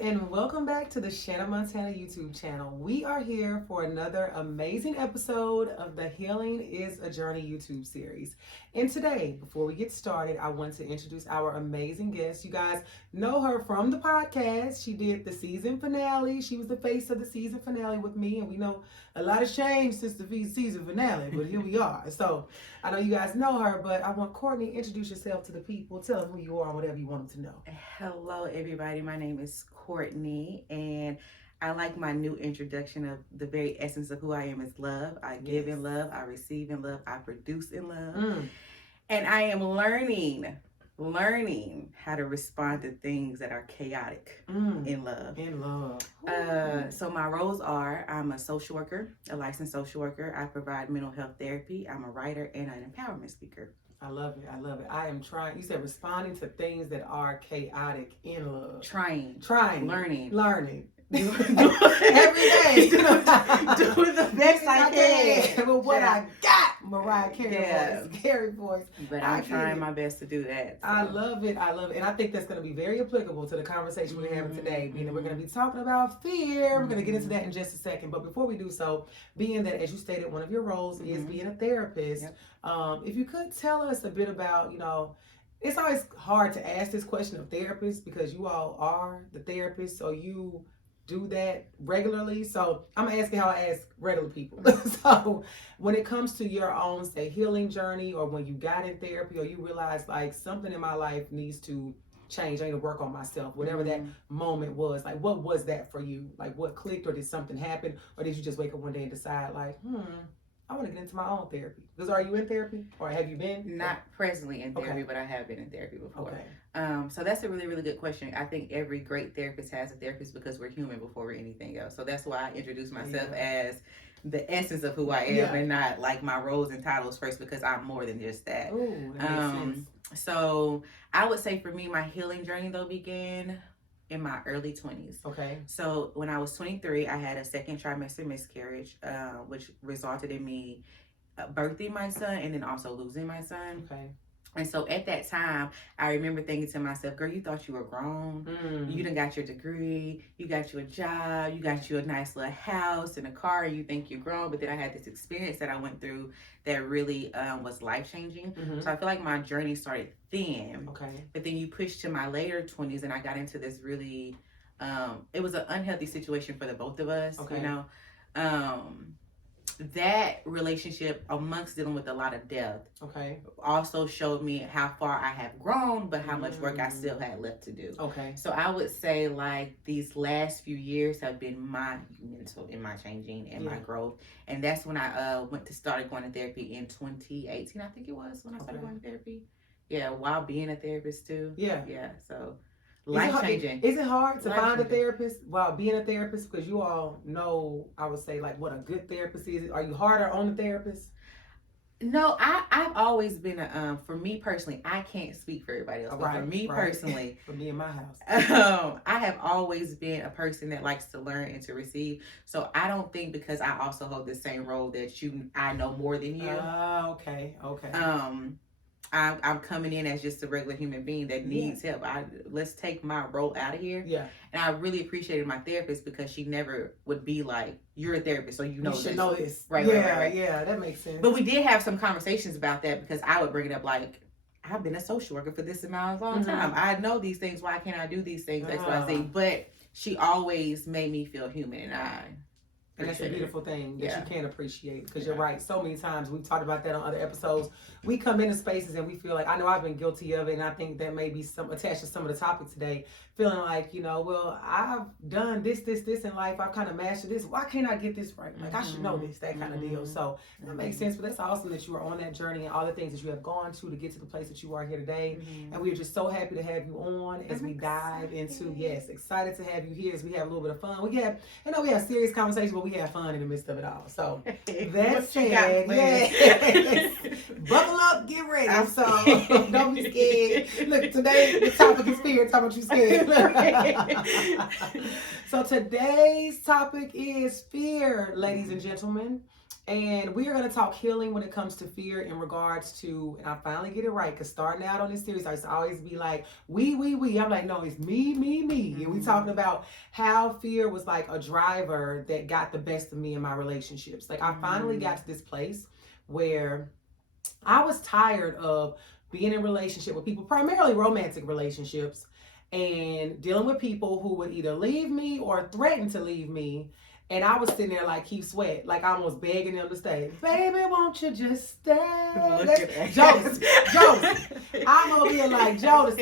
and welcome back to the Shanna Montana YouTube channel. We are here for another amazing episode of the Healing is a Journey YouTube series. And today, before we get started, I want to introduce our amazing guest. You guys know her from the podcast. She did the season finale. She was the face of the season finale with me, and we know a lot has changed since the season finale, but here we are. So I know you guys know her, but I want Courtney to introduce yourself to the people. Tell them who you are and whatever you want them to know. Hello, everybody. My name is Courtney, and I like my new introduction of the very essence of who I am is love. I give in love, I receive in love, I produce in love. And I am learning how to respond to things that are chaotic in love. In love. So my roles are, I'm a social worker, a licensed social worker. I provide mental health therapy. I'm a writer and an empowerment speaker. I love it. I love it. I am trying. You said responding to things that are chaotic in love. Trying. Learning. Every day. Doing the best I can. With what I got. Mariah Carey voice. Carey voice. But I'm trying my best to do that. So. I love it. And I think that's going to be very applicable to the conversation we're having today. Meaning we're going to be talking about fear. We're going to get into that in just a second. But before we do so, being that, as you stated, one of your roles is being a therapist. Yep. If you could tell us a bit about, it's always hard to ask this question of therapists because you all are the therapists, so you do that regularly. So I'm gonna ask you how I ask regular people. So when it comes to your own, say, healing journey, or when you got in therapy, or you realize like something in my life needs to change, I need to work on myself, whatever that moment was, like what was that for you? Like what clicked, or did something happen, or did you just wake up one day and decide like, I want to get into my own therapy? Because are you in therapy, or have you been? Not presently in therapy, but I have been in therapy before. Okay. So that's a really, really good question. I think every great therapist has a therapist because we're human before we're anything else. So that's why I introduce myself as the essence of who I am and not like my roles and titles first, because I'm more than just that. Ooh, that makes sense. So I would say for me, my healing journey though began in my early 20s. Okay. So when I was 23, I had a second trimester miscarriage, which resulted in me birthing my son and then also losing my son. Okay. And so at that time, I remember thinking to myself, girl, you thought you were grown. You done got your degree, you got you a job, you got you a nice little house and a car, and you think you're grown. But then I had this experience that I went through that really was life-changing. So I feel like my journey started then. Okay. But then you push to my later 20s, and I got into this really, it was an unhealthy situation for the both of us, that relationship, amongst dealing with a lot of death, also showed me how far I have grown, but how much work I still had left to do. Okay. So I would say like these last few years have been monumental in my changing and my growth. And that's when I started going to therapy in 2018, I think it was, when I started going to therapy. Yeah, while being a therapist too. Yeah. Yeah, so life-changing. Is it hard to find a therapist while being a therapist? Because you all know, I would say, like, what a good therapist is. Are you harder on the therapist? No, I've always been for me personally, I can't speak for everybody else, but for me personally, for me in my house, I have always been a person that likes to learn and to receive. So I don't think because I also hold the same role that I know more than you. Okay. I'm coming in as just a regular human being that needs help. Let's take my role out of here. Yeah. And I really appreciated my therapist because she never would be like, you're a therapist, so you should know this. Right. Yeah, that makes sense. But we did have some conversations about that because I would bring it up like, I've been a social worker for this amount of long time. I know these things. Why can't I do these things? X, Y, Z. But she always made me feel human, and that's a beautiful thing that you can appreciate, because you're right. So many times we've talked about that on other episodes. We come into spaces and we feel like, I know I've been guilty of it, and I think that may be attached to some of the topic today, feeling like, well, I've done this in life. I've kind of mastered this. Why can't I get this right? Like, I should know this, that kind of deal. So that makes sense. But that's awesome that you are on that journey and all the things that you have gone to get to the place that you are here today. And we are just so happy to have you on as we dive into, excited to have you here as we have a little bit of fun. We have serious conversations, but we have fun in the midst of it all. So that said, buckle up, get ready. So don't be scared. Look, today the topic is fear. Talking about you scared. So today's topic is fear, ladies and gentlemen. And we are going to talk healing when it comes to fear in regards to, and I finally get it right, because starting out on this series, I used to always be like, we. I'm like, no, it's me. And we talking about how fear was like a driver that got the best of me in my relationships. Like I finally got to this place where I was tired of being in a relationship with people, primarily romantic relationships, and dealing with people who would either leave me or threaten to leave me. And I was sitting there like Keith Sweat, like almost begging them to stay. Baby, won't you just stay? Jonas. I'm over here like Jonas,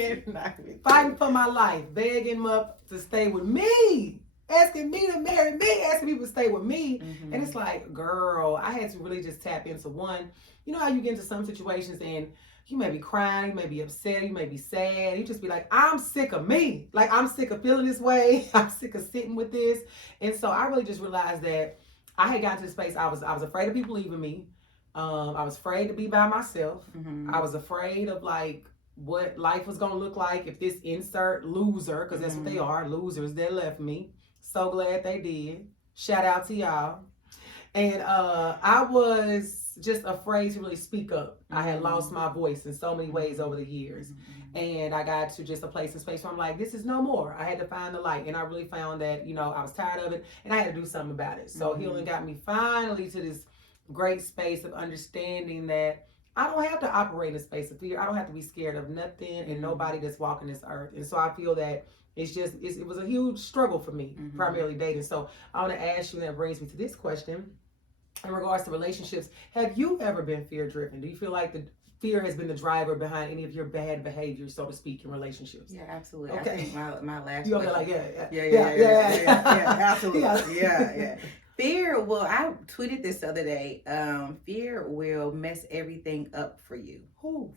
fighting for my life, begging him up to stay with me, asking me to marry me, asking people to stay with me. And it's like, girl, I had to really just tap into one. You know how you get into some situations and you may be crying, you may be upset, you may be sad. You just be like, I'm sick of me. Like, I'm sick of feeling this way. I'm sick of sitting with this. And so I really just realized that I had gotten to the space I was afraid of people leaving me. I was afraid to be by myself. I was afraid of like what life was going to look like if this insert loser, because that's what they are, losers that left me. So glad they did. Shout out to y'all. And I was just afraid to really speak up. I had lost my voice in so many ways over the years. And I got to just a place and space where I'm like, this is no more. I had to find the light. And I really found that, you know, I was tired of it and I had to do something about it. So healing got me finally to this great space of understanding that I don't have to operate in a space of fear. I don't have to be scared of nothing and nobody that's walking this earth. And so I feel that it was a huge struggle for me, primarily dating. So I want to ask you, and that brings me to this question. In regards to relationships, have you ever been fear driven? Do you feel like the fear has been the driver behind any of your bad behaviors, so to speak, in relationships? Yeah, absolutely. Okay. I think my last you question. Like, Yeah, absolutely. Yeah. Fear, well, I tweeted this the other day. Fear will mess everything up for you.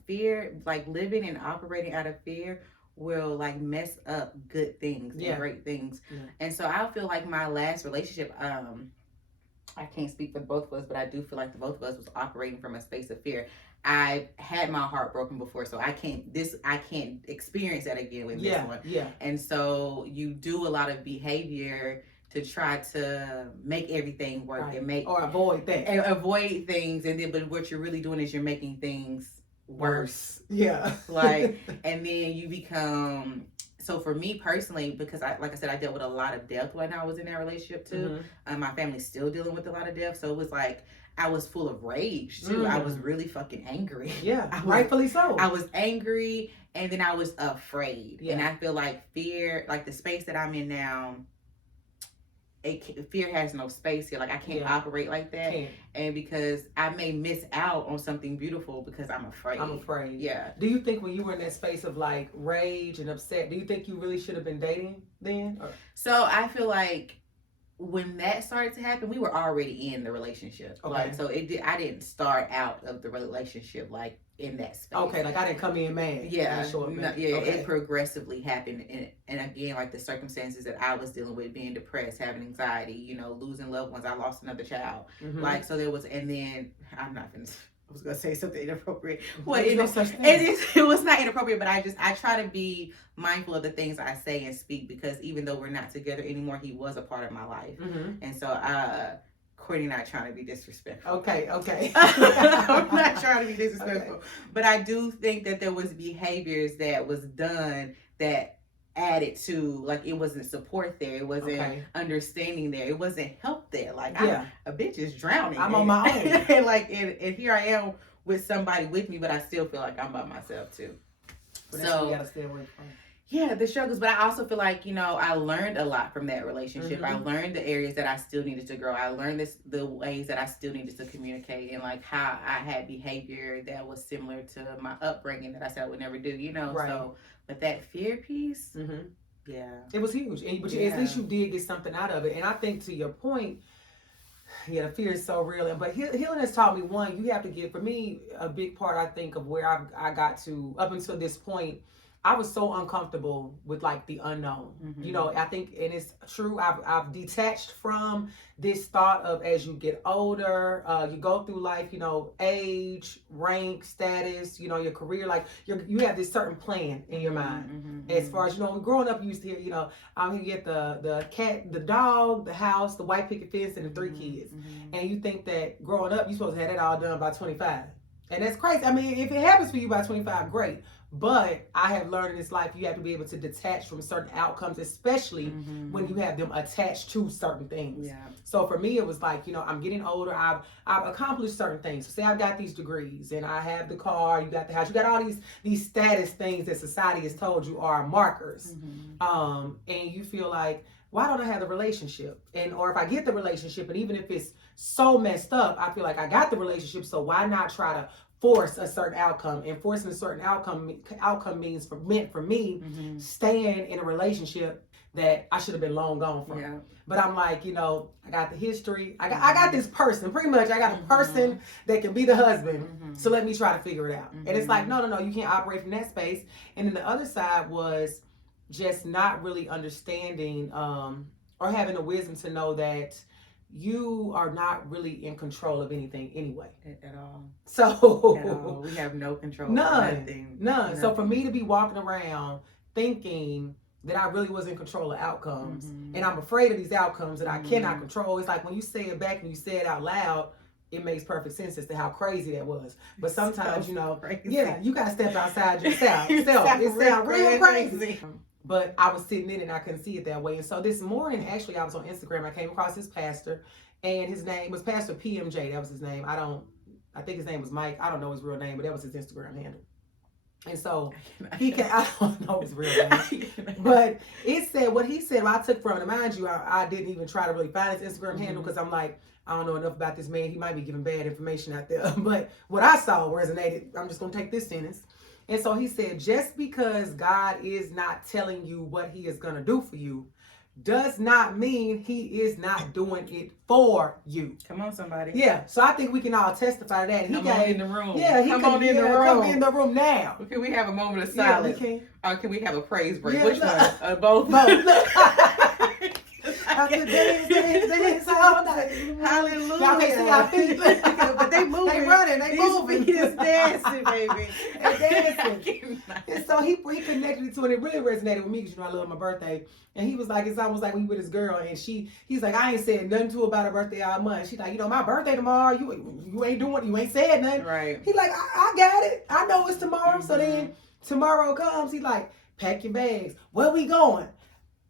Fear, like living and operating out of fear, will like mess up good things and great things. And so I feel like my last relationship, I can't speak for both of us, but I do feel like the both of us was operating from a space of fear. I had my heart broken before, so I can't experience that again with this one. And so you do a lot of behavior to try to make everything work and avoid things, and then but what you're really doing is you're making things worse. Like, and then you become. So for me personally, because I dealt with a lot of death when I was in that relationship too. My family's still dealing with a lot of death. So it was like, I was full of rage too. I was really fucking angry. Rightfully so. I was angry and then I was afraid. And I feel like fear, like the space that I'm in now, fear has no space here. Like I can't operate like that. And because I may miss out on something beautiful because I'm afraid. Yeah. Do you think when you were in that space of like rage and upset, do you think you really should have been dating then? So I feel like when that started to happen, we were already in the relationship. Like, so I didn't start out of the relationship like in that space. Okay, like I didn't come in mad. It progressively happened, and again, like the circumstances that I was dealing with, being depressed, having anxiety, you know, losing loved ones. I lost another child. Like, so there was, and then I was gonna say something inappropriate. Well, it was not inappropriate, but I try to be mindful of the things I say and speak, because even though we're not together anymore, he was a part of my life. And so Courtney not trying to be disrespectful. Okay. I'm not trying to be disrespectful. But I do think that there was behaviors that was done that added to, like, it wasn't support there, it wasn't understanding there, it wasn't help there. Like, a bitch is drowning. I'm on my own. and here I am with somebody with me, but I still feel like I'm by myself too. But that's what you gotta stay away from. Yeah, the struggles, but I also feel like, you know, I learned a lot from that relationship. I learned the areas that I still needed to grow. I learned the ways that I still needed to communicate, and like how I had behavior that was similar to my upbringing that I said I would never do, you know. So, but that fear piece, it was huge. But at least you did get something out of it. And I think to your point, the fear is so real. But healing has taught me, one, you have to get, for me, a big part, I think, of where I got to up until this point I was so uncomfortable with like the unknown. You know, I think, and it's true, I've detached from this thought of as you get older, you go through life, you know, age, rank, status, you know, your career, like you have this certain plan in your mind. As far as, you know, growing up, you used to hear, you know, I'm gonna get the cat, the dog, the house, the white picket fence, and the 3 kids. And you think that growing up, you're supposed to have that all done by 25. And that's crazy. I mean, if it happens for you by 25, great. But I have learned in this life, you have to be able to detach from certain outcomes, especially when you have them attached to certain things. Yeah. So for me, it was like, you know, I'm getting older. I've accomplished certain things. So say I've got these degrees and I have the car, you got the house, you got all these status things that society has told you are markers. And you feel like, why don't I have the relationship? And or if I get the relationship, and even if it's so messed up, I feel like I got the relationship, so why not try to force a certain outcome? And forcing a certain outcome means meant for me staying in a relationship that I should have been long gone from. Yeah. But I'm like, you know, I got the history. I got this person. Pretty much, I got a person that can be the husband. So let me try to figure it out. And it's like, no, you can't operate from that space. And then the other side was just not really understanding or having the wisdom to know that you are not really in control of anything anyway. At all. So at all. We have no control. None. So for me to be walking around thinking that I really was in control of outcomes, and I'm afraid of these outcomes that I cannot control, it's like when you say it back and you say it out loud, it makes perfect sense as to how crazy that was. But sometimes, you know, yeah, you gotta step outside yourself. It sounds real crazy. But I was sitting in it and I couldn't see it that way. And so this morning, actually, I was on Instagram. I came across this pastor, and his name was Pastor PMJ. That was his name. I think his name was Mike. I don't know his real name, but that was his Instagram handle. And so I don't know his real name. But it said, what he said, I took from it. Mind you, I didn't even try to really find his Instagram handle because I'm like, I don't know enough about this man. He might be giving bad information out there. But what I saw resonated. I'm just going to take this sentence. And so he said, just because God is not telling you what he is going to do for you does not mean he is not doing it for you. Come on, somebody. Yeah. So I think we can all testify to that. Come on in the room. Yeah. Come in the room now. Can we have a moment of silence? Yeah, we can. Or can we have a praise break? Yeah, which one? Both. After dance all night. Hallelujah. Y'all can't see our feet. But they moving. They running. They moving. He is dancing, baby. They dancing. And so he connected it to it. It really resonated with me because, you know, I love my birthday. And he was like, it's almost like when you with his girl and he's like, I ain't said nothing to her about her birthday all month. She's like, you know, my birthday tomorrow, you ain't said nothing. Right. He like, I got it. I know it's tomorrow. So then tomorrow comes, he's like, pack your bags. Where we going?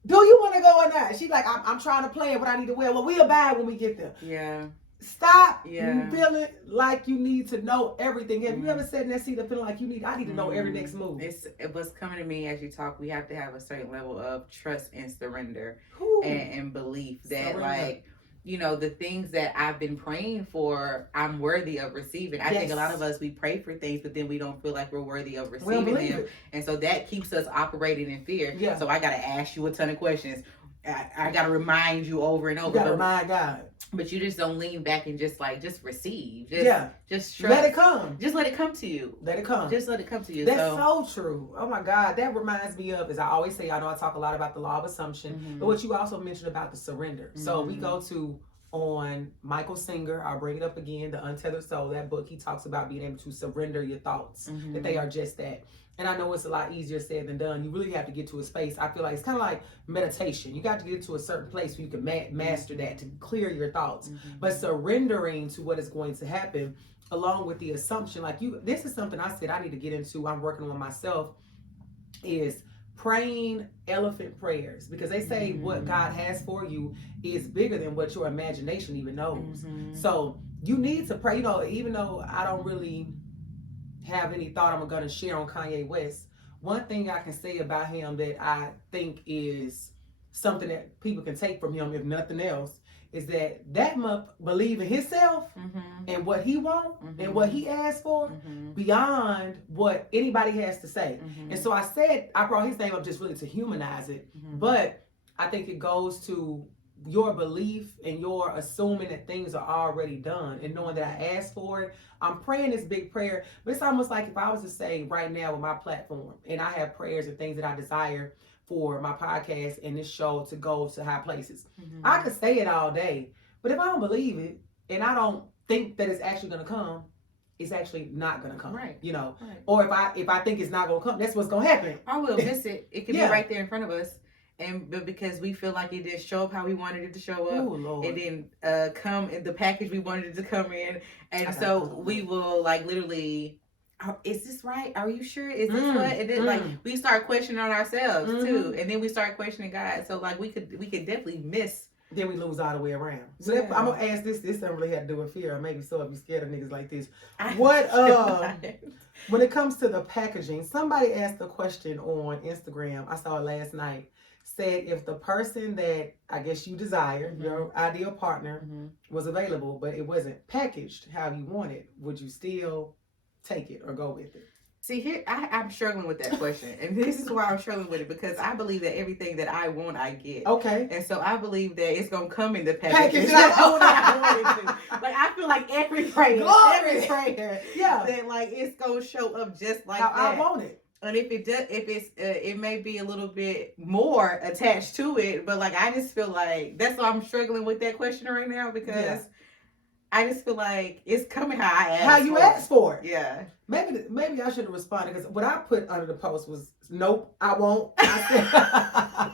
Do you want to go or not? She's like, I'm trying to plan what I need to wear. Well, we'll buy it when we get there. Yeah. Stop feeling like you need to know everything. Have you ever sat in that seat of feeling like I need to know every next move? It was coming to me as you talk. We have to have a certain level of trust and surrender and belief that like, you know, the things that I've been praying for, I'm worthy of receiving. I think a lot of us, we pray for things, but then we don't feel like we're worthy of receiving them. And so that keeps us operating in fear. Yeah. So I got to ask you a ton of questions. I got to remind you over and over. You got to remind God. But you just don't lean back and just receive. Just trust. Let it come. Just let it come to you. Let it come. Just let it come to you. That's so true. Oh my God. That reminds me of, as I always say, I know I talk a lot about the law of assumption, but what you also mentioned about the surrender. So we go to on Michael Singer, I'll bring it up again, The Untethered Soul, that book, he talks about being able to surrender your thoughts, that they are just that. And I know it's a lot easier said than done. You really have to get to a space. I feel like it's kind of like meditation. You got to get to a certain place where you can master that, to clear your thoughts. But surrendering to what is going to happen, along with the assumption, like this is something I said I need to get into, I'm working on myself, is praying elephant prayers, because they say what God has for you is bigger than what your imagination even knows. So you need to pray, you know, even though I don't really have any thought I'm going to share on Kanye West, one thing I can say about him that I think is something that people can take from him, if nothing else, is that much believe in himself and what he wants and what he asked for beyond what anybody has to say. And so I brought his name up just really to humanize it, but I think it goes to your belief and your assuming that things are already done and knowing that I asked for it. I'm praying this big prayer, but it's almost like if I was to say right now with my platform and I have prayers and things that I desire for my podcast and this show to go to high places. I could say it all day, but if I don't believe it and I don't think that it's actually going to come, it's actually not gonna come, right? You know, right. Or if I think it's not gonna come, that's what's gonna happen. I will miss it. It could be right there in front of us, but because we feel like it didn't show up how we wanted it to show up, it didn't come in the package we wanted it to come in, and so we will like literally. Is this right? Are you sure? Is this what? And then like we start questioning on ourselves too, and then we start questioning God. So like we could definitely miss. Then we lose all the way around. So I'm gonna ask this. This doesn't really have to do with fear, or maybe so if you're scared of niggas like this. What when it comes to the packaging, somebody asked a question on Instagram. I saw it last night. Said if the person that I guess you desire, your ideal partner, was available, but it wasn't packaged how you want it, would you still take it or go with it? See, here I'm struggling with that question, and this is why I'm struggling with it, because I believe that everything that I want, I get. Okay. And so I believe that it's gonna come in the package. Like I feel like every prayer, yeah, that like it's gonna show up just like how that. I want it. And if it does, it may be a little bit more attached to it, but like I just feel like that's why I'm struggling with that question right now, because I just feel like it's coming how I asked. How you asked for it. Yeah. Maybe I should have responded, because what I put under the post was, nope, I won't. I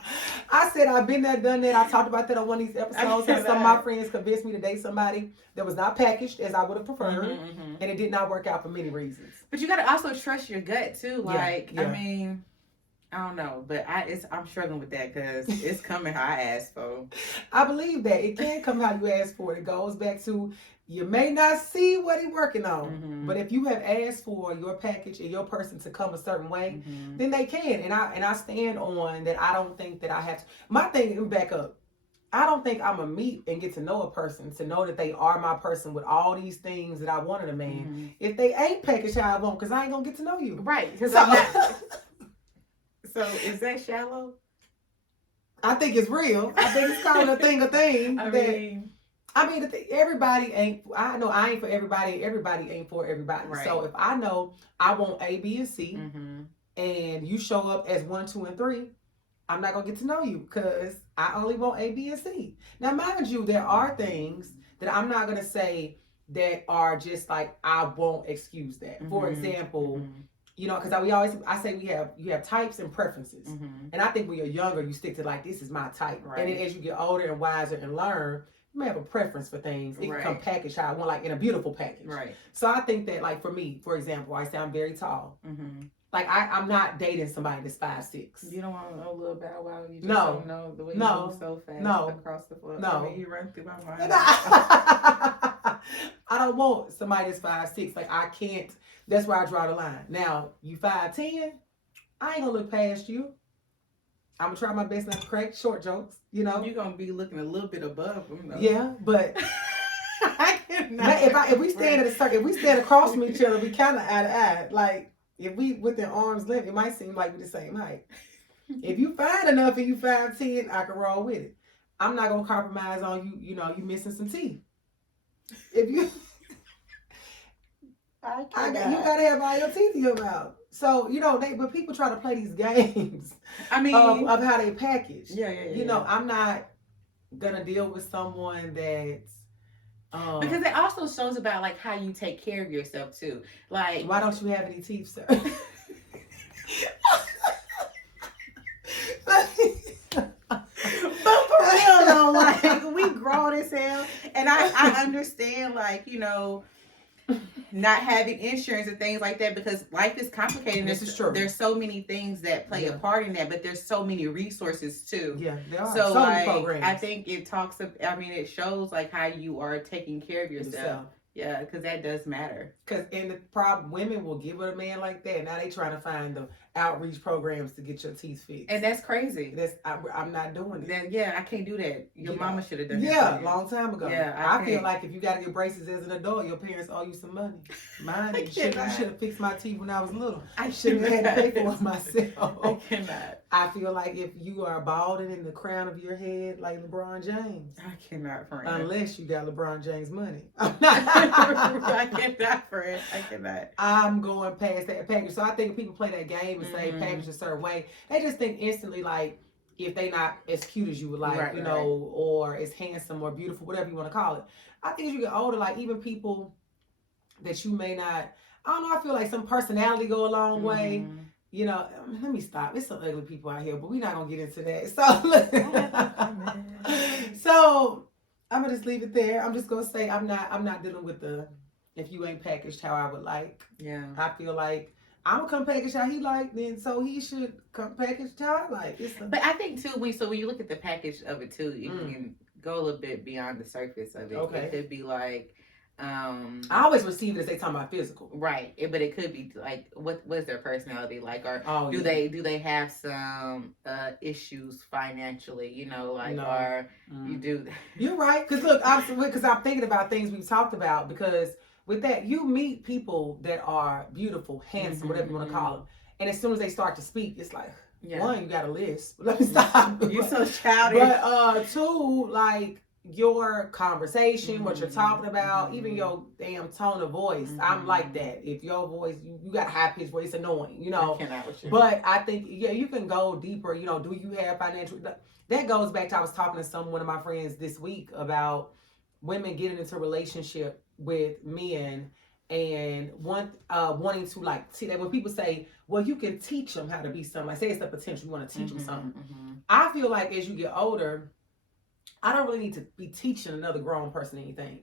said I've been there, done that. I talked about that on one of these episodes. And some of my friends convinced me to date somebody that was not packaged as I would have preferred. And it did not work out for many reasons. But you got to also trust your gut too. Like, I mean, I don't know, but I'm struggling with that because it's coming how I asked for. I believe that it can come how you asked for it. It goes back to, you may not see what he's working on, but if you have asked for your package and your person to come a certain way, then they can. And I stand on that. I don't think that I have to. My thing, back up, I don't think I'm going to meet and get to know a person to know that they are my person with all these things that I want in a man. If they ain't packaged how I want, because I ain't going to get to know you. Right. Because I'm not. So is that shallow? I think it's real. I think it's called a thing. I mean, everybody ain't. I know I ain't for everybody. Everybody ain't for everybody. Right. So if I know I want A, B, and C, and you show up as 1, 2, and 3, I'm not gonna get to know you because I only want A, B, and C. Now, mind you, there are things that I'm not gonna say that are just like I won't excuse that. For example. You know, because I say you have types and preferences. And I think when you're younger, you stick to like, this is my type. Right. And then as you get older and wiser and learn, you may have a preference for things. It can come packaged how I want, like in a beautiful package. Right. So I think that, like for me, for example, I say I'm very tall. Like I'm not dating somebody that's 5'6". You don't want a little Bow Wow? You just don't know the way you move so fast across the floor. No. I mean, you run through my mind. I don't want somebody that's 5'6". Like I can't. That's where I draw the line. Now, you 5'10", I ain't gonna look past you. I'm gonna try my best not to crack short jokes, you know. You're gonna be looking a little bit above them, though. Yeah, but if we stand at a circle, if we stand across from each other, we kind of eye to eye. Like if we within arm's length, it might seem like we're the same height. If you fine enough and you 5'10", I can roll with it. I'm not gonna compromise on you. You know, you missing some teeth. If you. You gotta have all your teeth in your mouth. So you know, but people try to play these games. I mean, of how they package. Yeah. You know, I'm not gonna deal with someone that's because it also shows about like how you take care of yourself too. Like, why don't you have any teeth, sir? But for real though, like we grown as hell, and I understand, like, you know, not having insurance and things like that because life is complicated. This is true. There's so many things that play a part in that, but there's so many resources too. Yeah, there are. So like, programs. I think it shows like how you are taking care of yourself. Yeah, because that does matter. Because in the problem, women will give it a man like that. Now they trying to find the outreach programs to get your teeth fixed. And that's crazy. I'm not doing it. Yeah, I can't do that. Your mama should have done that. Yeah, long time ago. Yeah, I feel like if you got to get braces as an adult, your parents owe you some money. Mine, you should have fixed my teeth when I was little. I shouldn't have had to pay for it myself. I cannot. I feel like if you are balding in the crown of your head like LeBron James. I cannot, friend. Unless you got LeBron James money. I cannot, friend. I cannot. I'm going past that package. So I think if people play that game and say package a certain way, they just think instantly like if they not as cute as you would like, you know, or as handsome or beautiful, whatever you want to call it. I think as you get older, like even people that you may not, I don't know, I feel like some personality go a long way. You know, let me stop. There's some ugly people out here, but we're not gonna get into that. So I'm gonna just leave it there. I'm just gonna say I'm not dealing with the if you ain't packaged how I would like. Yeah. I feel like I'm gonna come packaged how he like, then so he should come packaged how I like. But I think too, when you look at the package of it too, you can go a little bit beyond the surface of it. Okay. It could be like I always receive it as they talking about physical, right? But it could be like what's their personality like, or do they have some issues financially? You know, like or you do. You're right, because look, I'm thinking about things we've talked about. Because with that, you meet people that are beautiful, handsome, whatever you want to call them, and as soon as they start to speak, it's like one, you got a list. Let me stop. You're so childish. But two, like. Your conversation, what you're talking about, even your damn tone of voice. I'm like that. If your voice, you got a high pitched voice, it's annoying, you know. But I think, you can go deeper. You know, do you have financial? That goes back to I was talking to one of my friends this week about women getting into a relationship with men and wanting to like see that when people say, well, you can teach them how to be something. Like say it's the potential, you want to teach them something. I feel like as you get older, I don't really need to be teaching another grown person anything.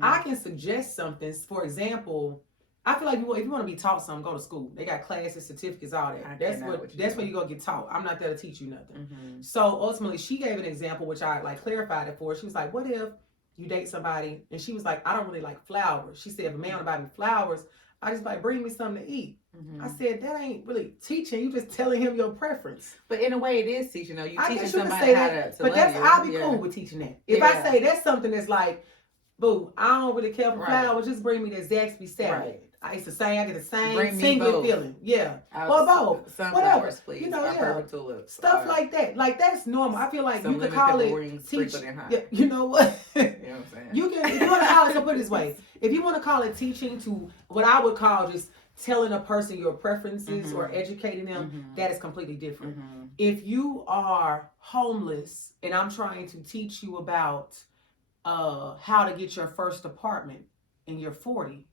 I can suggest something. For example, I feel like if you want to be taught something, go to school. They got classes, certificates, all that. That's where you go get taught. I'm not there to teach you nothing. So ultimately, she gave an example, which I like clarified it for her. She was like, what if you date somebody? And she was like, I don't really like flowers. She said, if a man would buy me flowers, I just like bring me something to eat. I said, that ain't really teaching. You just telling him your preference. But in a way, it is teaching. You teaching somebody how to but that's I'll be cool with teaching that. If I say that's something that's like, boo, I don't really care for flowers. Just bring me the Zaxby salad. I used to say I get the same single feeling. Yeah. Well, both. Whatever. Please. You know, stuff like that. Like that's normal. I feel like you could call it teach. Yeah, you know what? You know what I'm saying? You can if you want to call it, so put it this way. If you want to call it teaching to what I would call just telling a person your preferences or educating them, that is completely different. If you are homeless and I'm trying to teach you about how to get your first apartment and you're 40,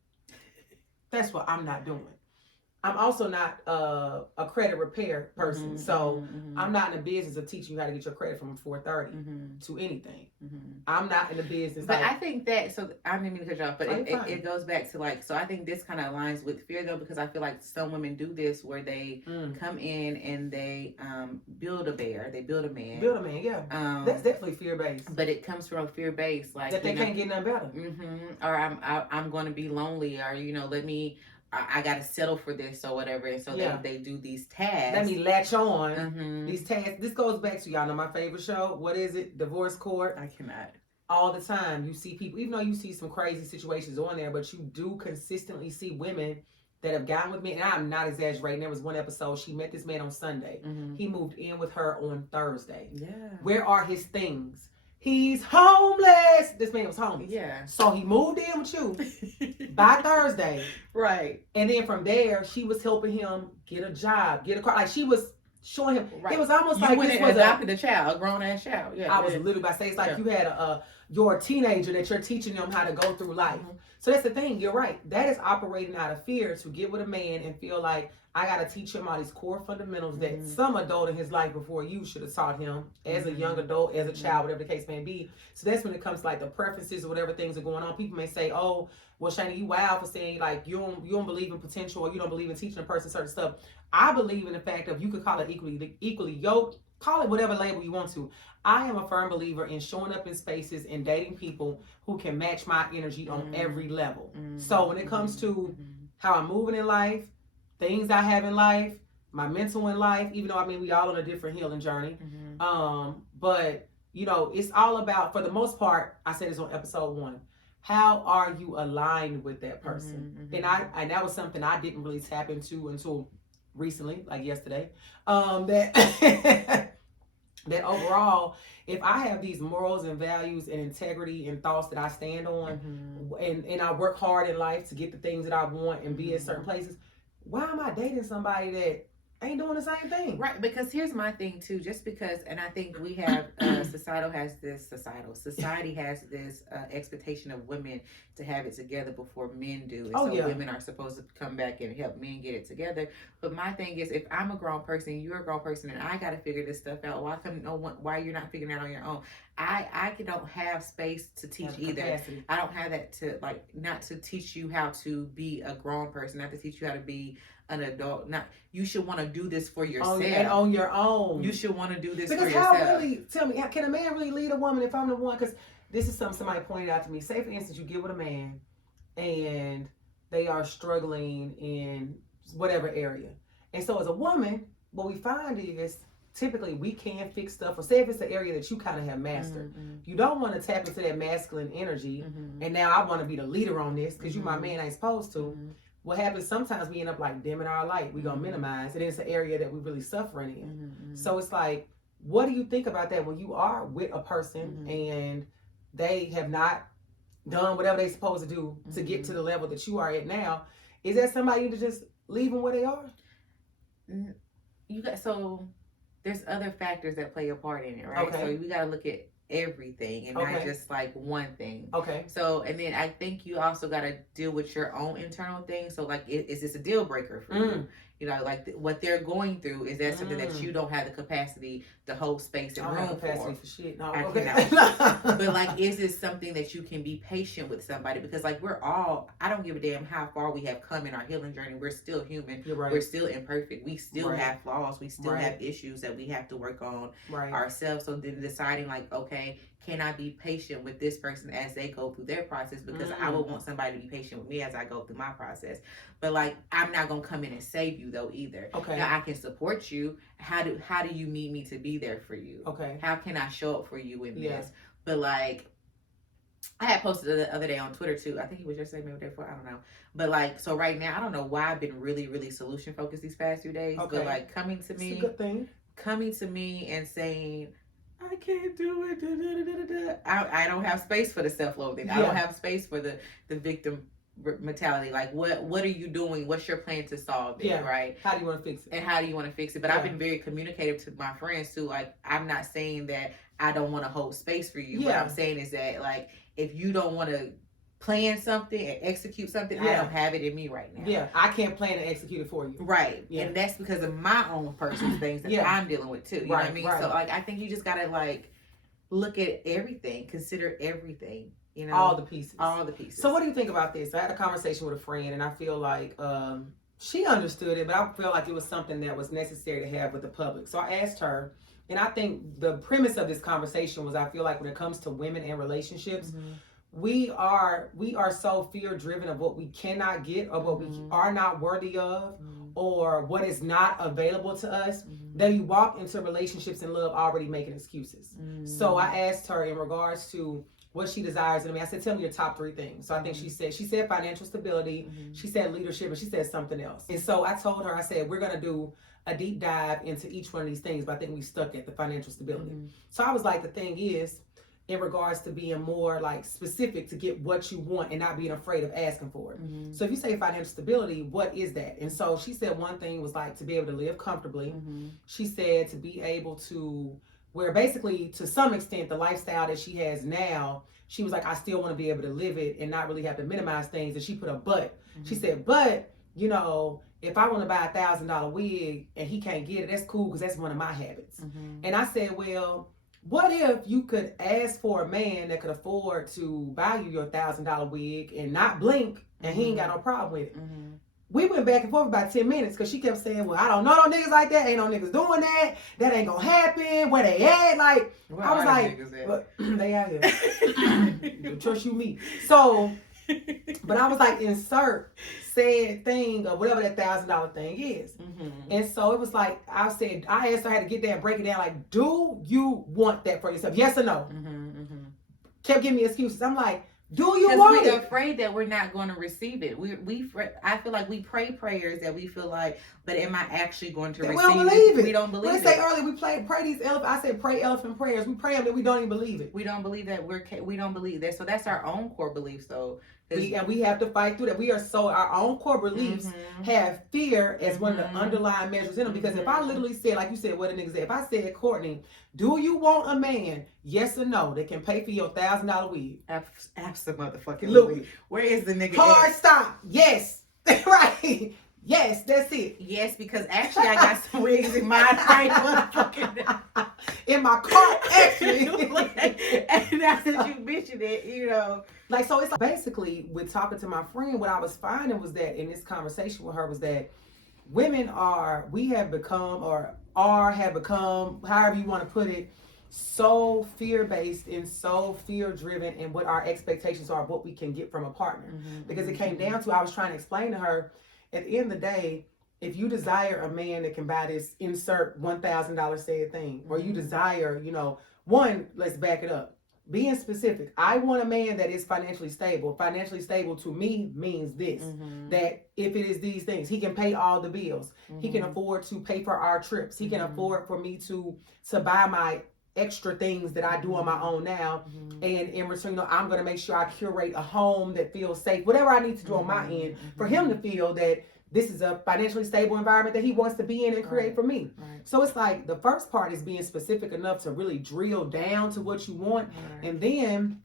that's what I'm not doing. I'm also not a credit repair person, so I'm not in the business of teaching you how to get your credit from 430 to anything. I'm not in the business. But I think that, so I didn't mean to cut you off, but it goes back to like, so I think this kind of aligns with fear though, because I feel like some women do this where they come in and they build a bear, they build a man. Build a man, yeah. That's definitely fear-based. But it comes from fear-based, like that they can't get nothing better. Or I'm going to be lonely, or I got to settle for this or whatever. And so they do these tasks. Let me latch on. These tasks. This goes back to, y'all know my favorite show. What is it? Divorce Court. I cannot. All the time. You see people, even though you see some crazy situations on there, but you do consistently see women that have gotten with me. And I'm not exaggerating. There was one episode. She met this man on Sunday. He moved in with her on Thursday. Yeah. Where are his things? He's homeless. This man was homeless. Yeah. So he moved in with you by Thursday. Right. And then from there, she was helping him get a job, get a car. Like she was showing him. Right. It was almost like this was adopted a child, a grown ass child. Yeah. I was literally about to say it's like you had your teenager that you're teaching them how to go through life. So that's the thing. You're right. That is operating out of fear to get with a man and feel like I got to teach him all these core fundamentals that some adult in his life before you should have taught him as a young adult, as a child, whatever the case may be. So that's when it comes to like the preferences or whatever things are going on. People may say, oh, well, Shani, you wild for saying like you don't believe in potential or you don't believe in teaching a person certain stuff. I believe in the fact of you could call it equally yoked call it whatever label you want to. I am a firm believer in showing up in spaces and dating people who can match my energy on every level. So when it comes to how I'm moving in life, things I have in life, my mental in life, even though I mean we all on a different healing journey. But you know, it's all about, for the most part, I said this on episode 1. How are you aligned with that person? And that was something I didn't really tap into until recently, like yesterday. That that overall, if I have these morals and values and integrity and thoughts that I stand on, and I work hard in life to get the things that I want and be in certain places, why am I dating somebody that ain't doing the same thing? Right, because here's my thing too. Just because, and I think we have society has this expectation of women to have it together before men do, and women are supposed to come back and help men get it together. But my thing is, if I'm a grown person, you're a grown person, and I got to figure this stuff out, why you're not figuring it out on your own? I don't have space to teach either. Capacity. I don't have that to, like, not to teach you how to be a grown person, not to teach you how to be an adult. Not, you should want to do this for yourself. And on your own. You should want to do this because for yourself. How really, tell me, can a man really lead a woman if I'm the one? Because this is something somebody pointed out to me. Say, for instance, you get with a man and they are struggling in whatever area. And so as a woman, what we find is typically we can fix stuff. Or say if it's an area that you kind of have mastered. You don't want to tap into that masculine energy. And now I want to be the leader on this because you my man ain't supposed to. What happens sometimes, we end up like dimming our light. We're going to minimize. And it's an area that we're really suffering in. So it's like, what do you think about that when you are with a person and they have not done whatever they're supposed to do to get to the level that you are at now? Is that somebody to just leave them where they are? So there's other factors that play a part in it, right? Okay. So we got to look at everything and not just like one thing. So, and then I think you also got to deal with your own internal thing. So like, is this a deal breaker for you? You know, like what they're going through, is that something that you don't have the capacity to hold space and room for shit. No, but like, is this something that you can be patient with somebody? Because like, I don't give a damn how far we have come in our healing journey. We're still human. We're still imperfect. We still have flaws. We still have issues that we have to work on ourselves. So then deciding like, okay, can I be patient with this person as they go through their process? Because I would want somebody to be patient with me as I go through my process. But like, I'm not gonna come in and save you though either. Now I can support you. How do you need me to be there for you? How can I show up for you in this? But like, I had posted the other day on Twitter too. I think it was yesterday, maybe the day before, I don't know. But like, so right now, I don't know why I've been really, really solution focused these past few days. But like, coming to me and saying, I can't do it. I don't have space for the self-loathing. I don't have space for the victim mentality. Like, what are you doing? What's your plan to solve it? Right? How do you want to fix it? And how do you want to fix it? But I've been very communicative to my friends too. Like, I'm not saying that I don't want to hold space for you. What I'm saying is that, like, if you don't want to plan something and execute something, I don't have it in me right now. I can't plan and execute it for you. And that's because of my own personal things that I'm dealing with too. You know what I mean? So like, I think you just gotta like look at everything, consider everything, you know, all the pieces. So what do you think about this? I had a conversation with a friend and I feel like she understood it, but I feel like it was something that was necessary to have with the public. So I asked her, and I think the premise of this conversation was, I feel like when it comes to women and relationships, we are so fear driven of what we cannot get or what we are not worthy of or what is not available to us, that we walk into relationships and love already making excuses. So I asked her in regards to what she desires in me. I said, tell me your top 3 things. So I think she said financial stability, she said leadership, and she said something else. And so I told her, I said, we're gonna do a deep dive into each one of these things, but I think we stuck at the financial stability. So I was like, the thing is, in regards to being more like specific to get what you want and not being afraid of asking for it. So if you say financial stability, what is that? And so she said one thing was like to be able to live comfortably. She said to be able to, where basically to some extent the lifestyle that she has now, she was like, I still want to be able to live it and not really have to minimize things. And she put a but. She said, but you know, if I want to buy $1,000 wig and he can't get it, that's cool because that's one of my habits. And I said, well, what if you could ask for a man that could afford to buy you your $1,000 wig and not blink and he ain't got no problem with it? we went back and forth about 10 minutes because she kept saying, well, I don't know no niggas like that. Ain't no niggas doing that. That ain't gonna happen. Where they at? Like, Where I was like, they out here. Trust you me. So, but I was like, insert said thing or whatever that $1,000 thing is. And so it was like, I asked her, I had to get there and break it down. Like, do you want that for yourself? Yes or no? Kept giving me excuses. I'm like, do you want we're it? afraid that we're not going to receive it. I feel like we pray prayers that we feel like, but am I actually going to receive it? We don't believe it. We don't believe it. When I say earlier, we pray these elephant. I said pray elephant prayers. We pray them, but we don't even believe it. We don't believe that we don't believe that. So that's our own core beliefs, though. We have to fight through that. We are so, our own core beliefs have fear as one of the underlying measures in them. Because if I literally said, like you said, what a nigga said, if I said, Courtney, do you want a man, yes or no, that can pay for your $1,000 wig? Absolutely. Where is the nigga? Hard stop. Yes. Right. Yes, that's it. Yes, because actually I got some wigs in my motherfucking in my cart, actually. And now that you mentioned it, you know. Like, so it's like, basically, with talking to my friend, what I was finding was that in this conversation with her was that women have become, however you want to put it, so fear-based and so fear-driven in what our expectations are of what we can get from a partner. Because it came down to, I was trying to explain to her, at the end of the day, if you desire a man that can buy this insert $1,000 said thing, or you desire, let's back it up. Being specific, I want a man that is financially stable. Financially stable to me means this, that if it is these things, he can pay all the bills. He can afford to pay for our trips. He can afford for me to buy my extra things that I do on my own now. And in return, I'm going to make sure I curate a home that feels safe, whatever I need to do on my end for him to feel that this is a financially stable environment that he wants to be in and create for me. So it's like the first part is being specific enough to really drill down to what you want. And then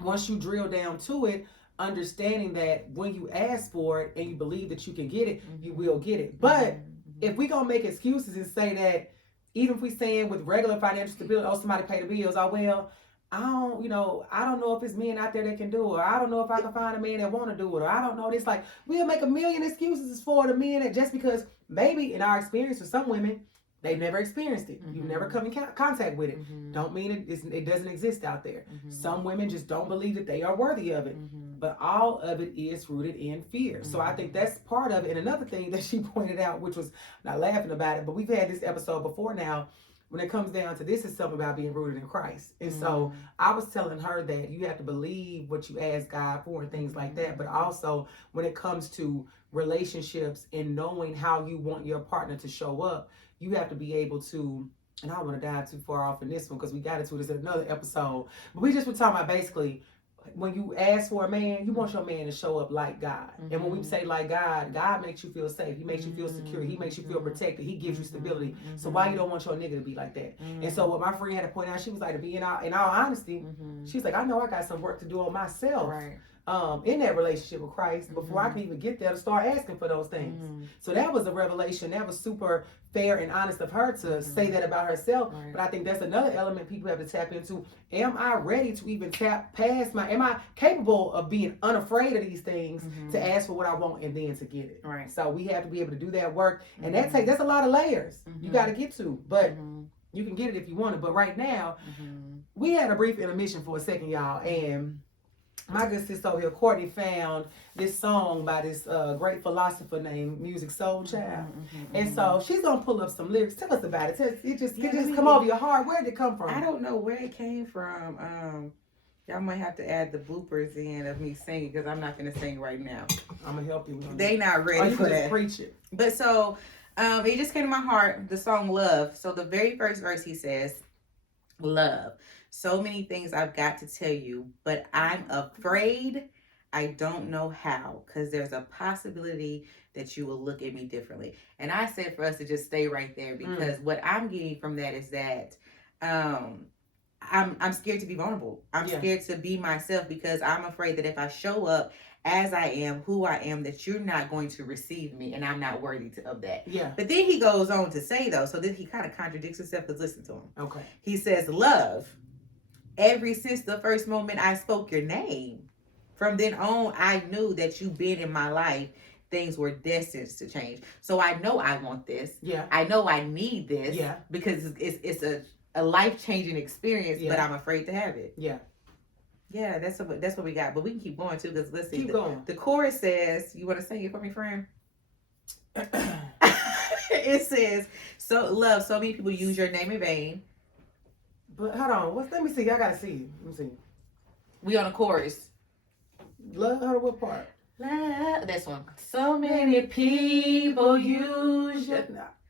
once you drill down to it, understanding that when you ask for it and you believe that you can get it, you will get it. But if we gonna make excuses and say that, even if we saying with regular financial stability, oh, somebody pay the bills, oh, well, I don't know if it's men out there that can do it, or I don't know if I can find a man that want to do it, or I don't know. It's like, we'll make a million excuses for the men that just because maybe in our experience with some women, they've never experienced it. You've never come in contact with it. Don't mean it doesn't exist out there. Some women just don't believe that they are worthy of it. But all of it is rooted in fear. So I think that's part of it. And another thing that she pointed out, which was not laughing about it, but we've had this episode before now, when it comes down to this, is something about being rooted in Christ. And so I was telling her that you have to believe what you ask God for and things like that. But also when it comes to relationships and knowing how you want your partner to show up, you have to be able to, and I don't want to dive too far off in this one because we got into this in another episode, but we just were talking about basically when you ask for a man, you want your man to show up like God. And when we say like God, God makes you feel safe. He makes you feel secure. He makes you feel protected. He gives you stability. So why you don't want your nigga to be like that? And so what my friend had to point out, she was like, to be in all honesty, she's like, I know I got some work to do on myself. In that relationship with Christ before I can even get there to start asking for those things. So that was a revelation. That was super fair and honest of her to say that about herself. But I think that's another element people have to tap into. Am I ready to even tap past am I capable of being unafraid of these things to ask for what I want and then to get it? So we have to be able to do that work. And that's a lot of layers you got to get to. But you can get it if you want it. But right now, we had a brief intermission for a second, y'all. And my good sister over here, Courtney, found this song by this great philosopher named Music Soul Child. And so she's going to pull up some lyrics. Tell us about it. It just come over your heart. Where did it come from? I don't know where it came from. Y'all might have to add the bloopers in of me singing because I'm not going to sing right now. I'm going to help you. They not ready for that. Preach it. But so it just came to my heart, the song Love. So the very first verse he says, love. So many things I've got to tell you, but I'm afraid I don't know how, because there's a possibility that you will look at me differently. And I said for us to just stay right there, because what I'm getting from that is that I'm scared to be vulnerable. I'm scared to be myself, because I'm afraid that if I show up as I am, who I am, that you're not going to receive me, and I'm not worthy of that. But then he goes on to say, though, so then he kind of contradicts himself, because listen to him. He says, love. Ever since the first moment I spoke your name, from then on, I knew that you've been in my life things were destined to change. So I know I want this. Yeah. I know I need this. Yeah. Because it's a life-changing experience, Yeah. but I'm afraid to have it. Yeah. Yeah, that's what we got. But we can keep going too, because let's see. Keep going. The chorus says, you want to sing it for me, friend? It says, so love, so many people use your name in vain. But hold on, let me see. I gotta see. Let me see. We on the chorus. Love, hold on, what part? Love, this one. So many people use your,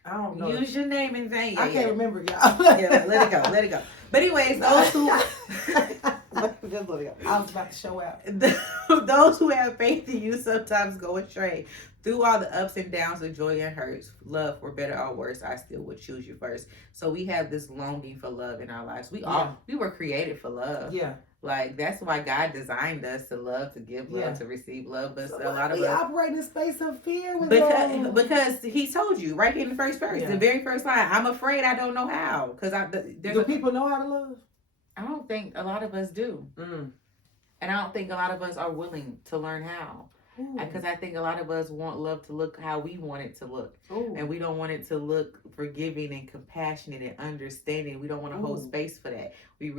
I don't know. Use your name in vain. I can't remember, y'all. Yeah, let it go, let it go. But anyways, those who just let it go. I was about to show out. Those who have faith in you sometimes go astray. Through all the ups and downs of joy and hurts, love, for better or worse, I still would choose you first. So we have this longing for love in our lives. We were created for love. Yeah. Like, that's why God designed us to love, to give love, to receive love. But so a lot of we us operate in a space of fear with because he told you right in the first verse, the very first line. I'm afraid I don't know how. Do people know how to love? I don't think a lot of us do, and I don't think a lot of us are willing to learn how. Because I think a lot of us want love to look how we want it to look. Ooh. And we don't want it to look forgiving and compassionate and understanding. We don't want to hold space for that. We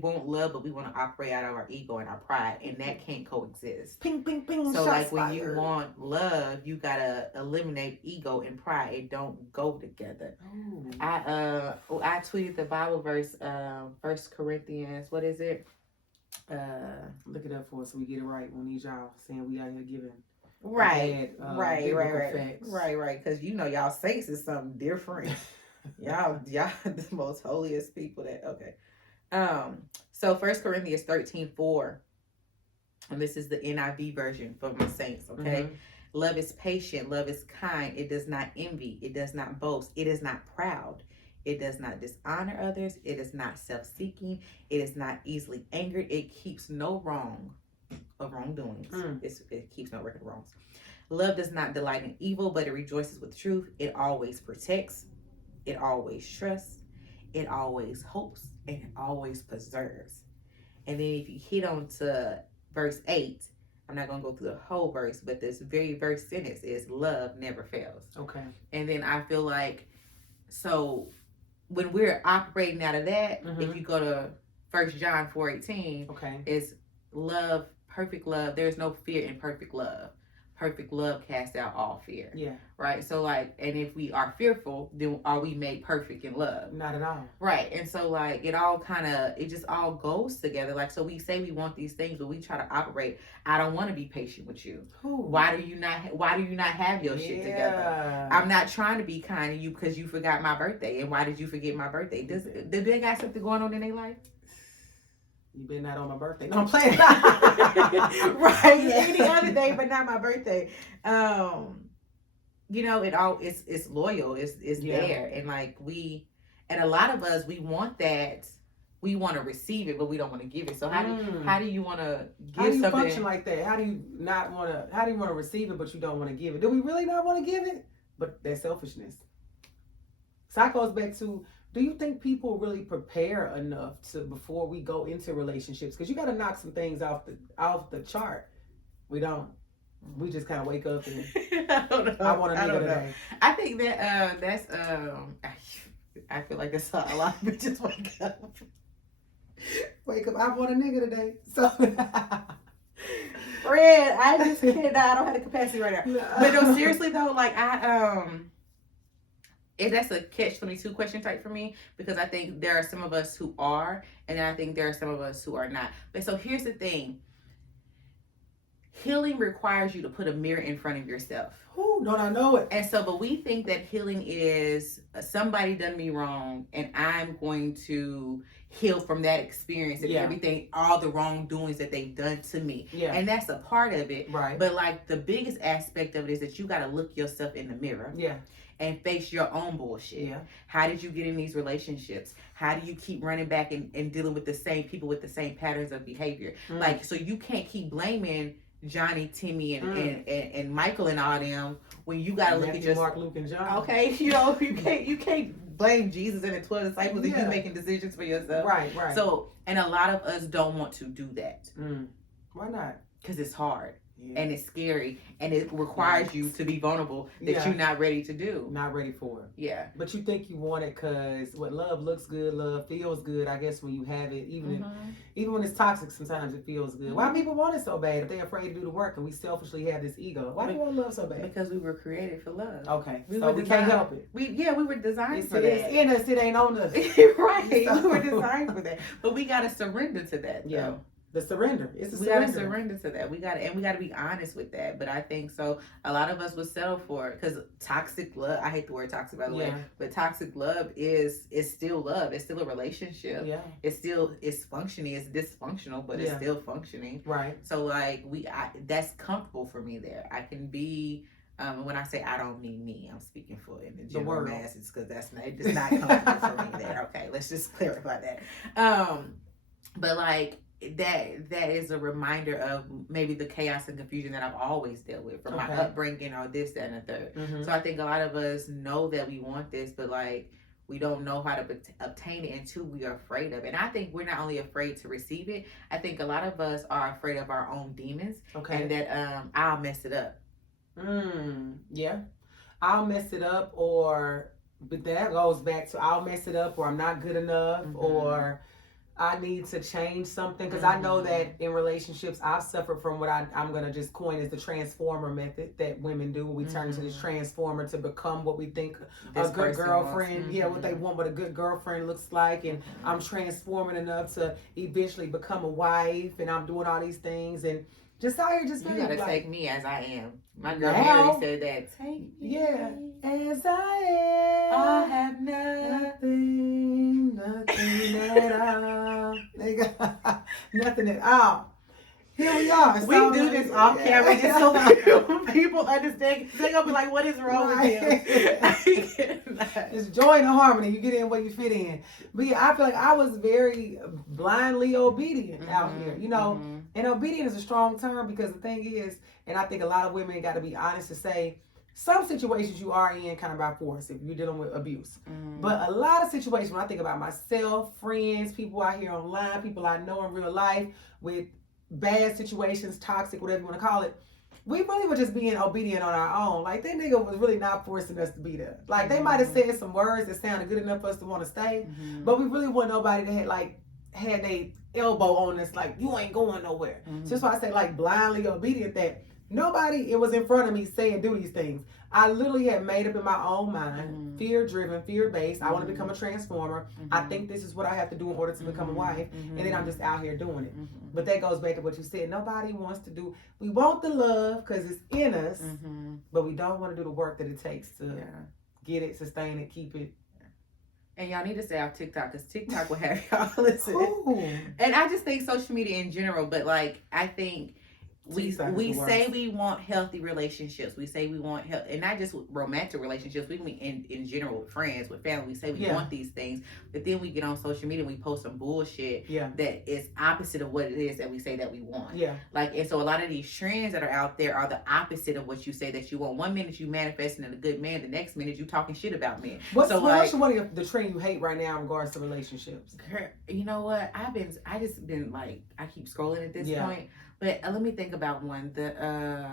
want love, but we want to operate out of our ego and our pride, and that can't coexist. Ping, ping, ping. So like when you want love, you gotta eliminate ego and pride. It don't go together. Ooh. I tweeted the Bible verse, 1 Corinthians. What is it? Look it up for us so we get it right. We need y'all saying we out here giving right, because y'all saints is something different. y'all the most holiest people so 1 Corinthians 13:4, and this is the NIV version for my saints. Okay. Love is patient, love is kind, it does not envy, it does not boast, it is not proud. It does not dishonor others. It is not self-seeking. It is not easily angered. It keeps no wrong of wrongdoings. It keeps no record of wrongs. Love does not delight in evil, but it rejoices with truth. It always protects. It always trusts. It always hopes. And it always preserves. And then if you hit on to verse 8, I'm not going to go through the whole verse, but this very verse sentence is love never fails. Okay. And then I feel like, so when we're operating out of that, if you go to 1 John 4:18, it's love, perfect love. There's no fear in perfect love. Perfect love casts out all fear. Yeah. Right? So like, and if we are fearful, then are we made perfect in love? Not at all. Right. And so like, it just all goes together. Like, so we say we want these things, but we try to operate. I don't want to be patient with you. Ooh. Why do you not have your shit together? I'm not trying to be kind to you because you forgot my birthday. And why did you forget my birthday? Did they got something going on in their life? You been not on my birthday. No, I'm playing. Right. Any other day, but not my birthday. It's loyal. It's there. And like and a lot of us, we want that. We want to receive it, but we don't want to give it. So how do you want to give something? How do you function like that? How do you want to receive it, but you don't want to give it? Do we really not want to give it? But that's selfishness. So that goes back to, do you think people really prepare enough before we go into relationships? Because you got to knock some things off the chart. We don't. We just kind of wake up and I want a nigga today. I think that that's I feel like that's a lot of bitches wake up. Wake up! I want a nigga today. So, Fred, I just can't. I don't have the capacity right now. But no, seriously though, like that's a catch-22 question type for me, because I think there are some of us who are, and I think there are some of us who are not. But so here's the thing. Healing requires you to put a mirror in front of yourself. Ooh, don't I know it? And so, but we think that healing is somebody done me wrong and I'm going to heal from that experience and everything, all the wrongdoings that they've done to me. Yeah. And that's a part of it. Right. But like the biggest aspect of it is that you got to look yourself in the mirror. Yeah. And face your own bullshit. Yeah. How did you get in these relationships? How do you keep running back and dealing with the same people with the same patterns of behavior? Like, so you can't keep blaming Johnny, Timmy, and Michael and all them when you gotta look at your Mark, Luke, and John. Okay, you can't blame Jesus and the 12 disciples if you're making decisions for yourself. Right. So, and a lot of us don't want to do that. Why not? Because it's hard. And it's scary, and it requires you to be vulnerable that you're not ready to do. Not ready for it. Yeah. But you think you want it because what love looks good, love feels good. I guess when you have it, even when it's toxic, sometimes it feels good. Why people want it so bad if they're afraid to do the work and we selfishly have this ego? Why do you want love so bad? Because we were created for love. Okay, we can't help it. We were designed for that. It's in us, it ain't on us. Right, we were designed for that. But we gotta surrender to that. Yeah. The surrender. We gotta surrender to that. We gotta be honest with that. But I think so. A lot of us would settle for it because toxic love. I hate the word toxic, by the way. But toxic love is still love. It's still a relationship. Yeah. It's functioning. It's dysfunctional, but it's still functioning. Right. So like that's comfortable for me there. I can be. When I say I don't mean me, I'm speaking for in the general masses because it's not comfortable for me there. Okay, let's just clarify that. But like. That is a reminder of maybe the chaos and confusion that I've always dealt with from my upbringing or this, that, and the third. So I think a lot of us know that we want this, but like we don't know how to obtain it until we are afraid of it. And I think we're not only afraid to receive it, I think a lot of us are afraid of our own demons and that I'll mess it up. Yeah. I'll mess it up, but that goes back to I'll mess it up, or I'm not good enough, or I need to change something, because I know that in relationships I've suffered from what I'm going to just coin as the transformer method that women do. We turn to this transformer to become what we think a good girlfriend, what they want, what a good girlfriend looks like, and I'm transforming enough to eventually become a wife, and I'm doing all these things, and just out here just you gotta take me as I am. My girl Mary said that. Take me as I am. I have nothing at all. Nothing at all. Here we are. We do this off camera just so people understand. They're gonna be like, "What is wrong with him?" It's joy and harmony. You get in where you fit in. But yeah, I feel like I was very blindly obedient out here, you know. And obedient is a strong term because the thing is, and I think a lot of women got to be honest to say, some situations you are in kind of by force if you're dealing with abuse. But a lot of situations, when I think about myself, friends, people out here online, people I know in real life with bad situations, toxic, whatever you want to call it, we really were just being obedient on our own. Like, that nigga was really not forcing us to be there. Like, they might have said some words that sounded good enough for us to want to stay, but we really wasn't nobody that had they elbow on us, like, you ain't going nowhere. So that's why I say, like, blindly obedient, that nobody, it was in front of me saying do these things. I literally had made up in my own mind, fear-driven, fear-based. I want to become a transformer. I think this is what I have to do in order to become a wife. And then I'm just out here doing it. But that goes back to what you said. Nobody wants to do, we want the love because it's in us, but we don't want to do the work that it takes to get it, sustain it, keep it. And y'all need to stay off TikTok because TikTok will have y'all listen. And I just think social media in general, but like, I think we say we want healthy relationships. We say we want health, and not just romantic relationships. We mean in general with friends, with family. We say we want these things, but then we get on social media and we post some bullshit that is opposite of what it is that we say that we want. Like, and so a lot of these trends that are out there are the opposite of what you say that you want. One minute you manifesting in a good man, the next minute you talking shit about men. What's one of the trend you hate right now in regards to relationships? You know what? I keep scrolling at this point. But let me think about one. I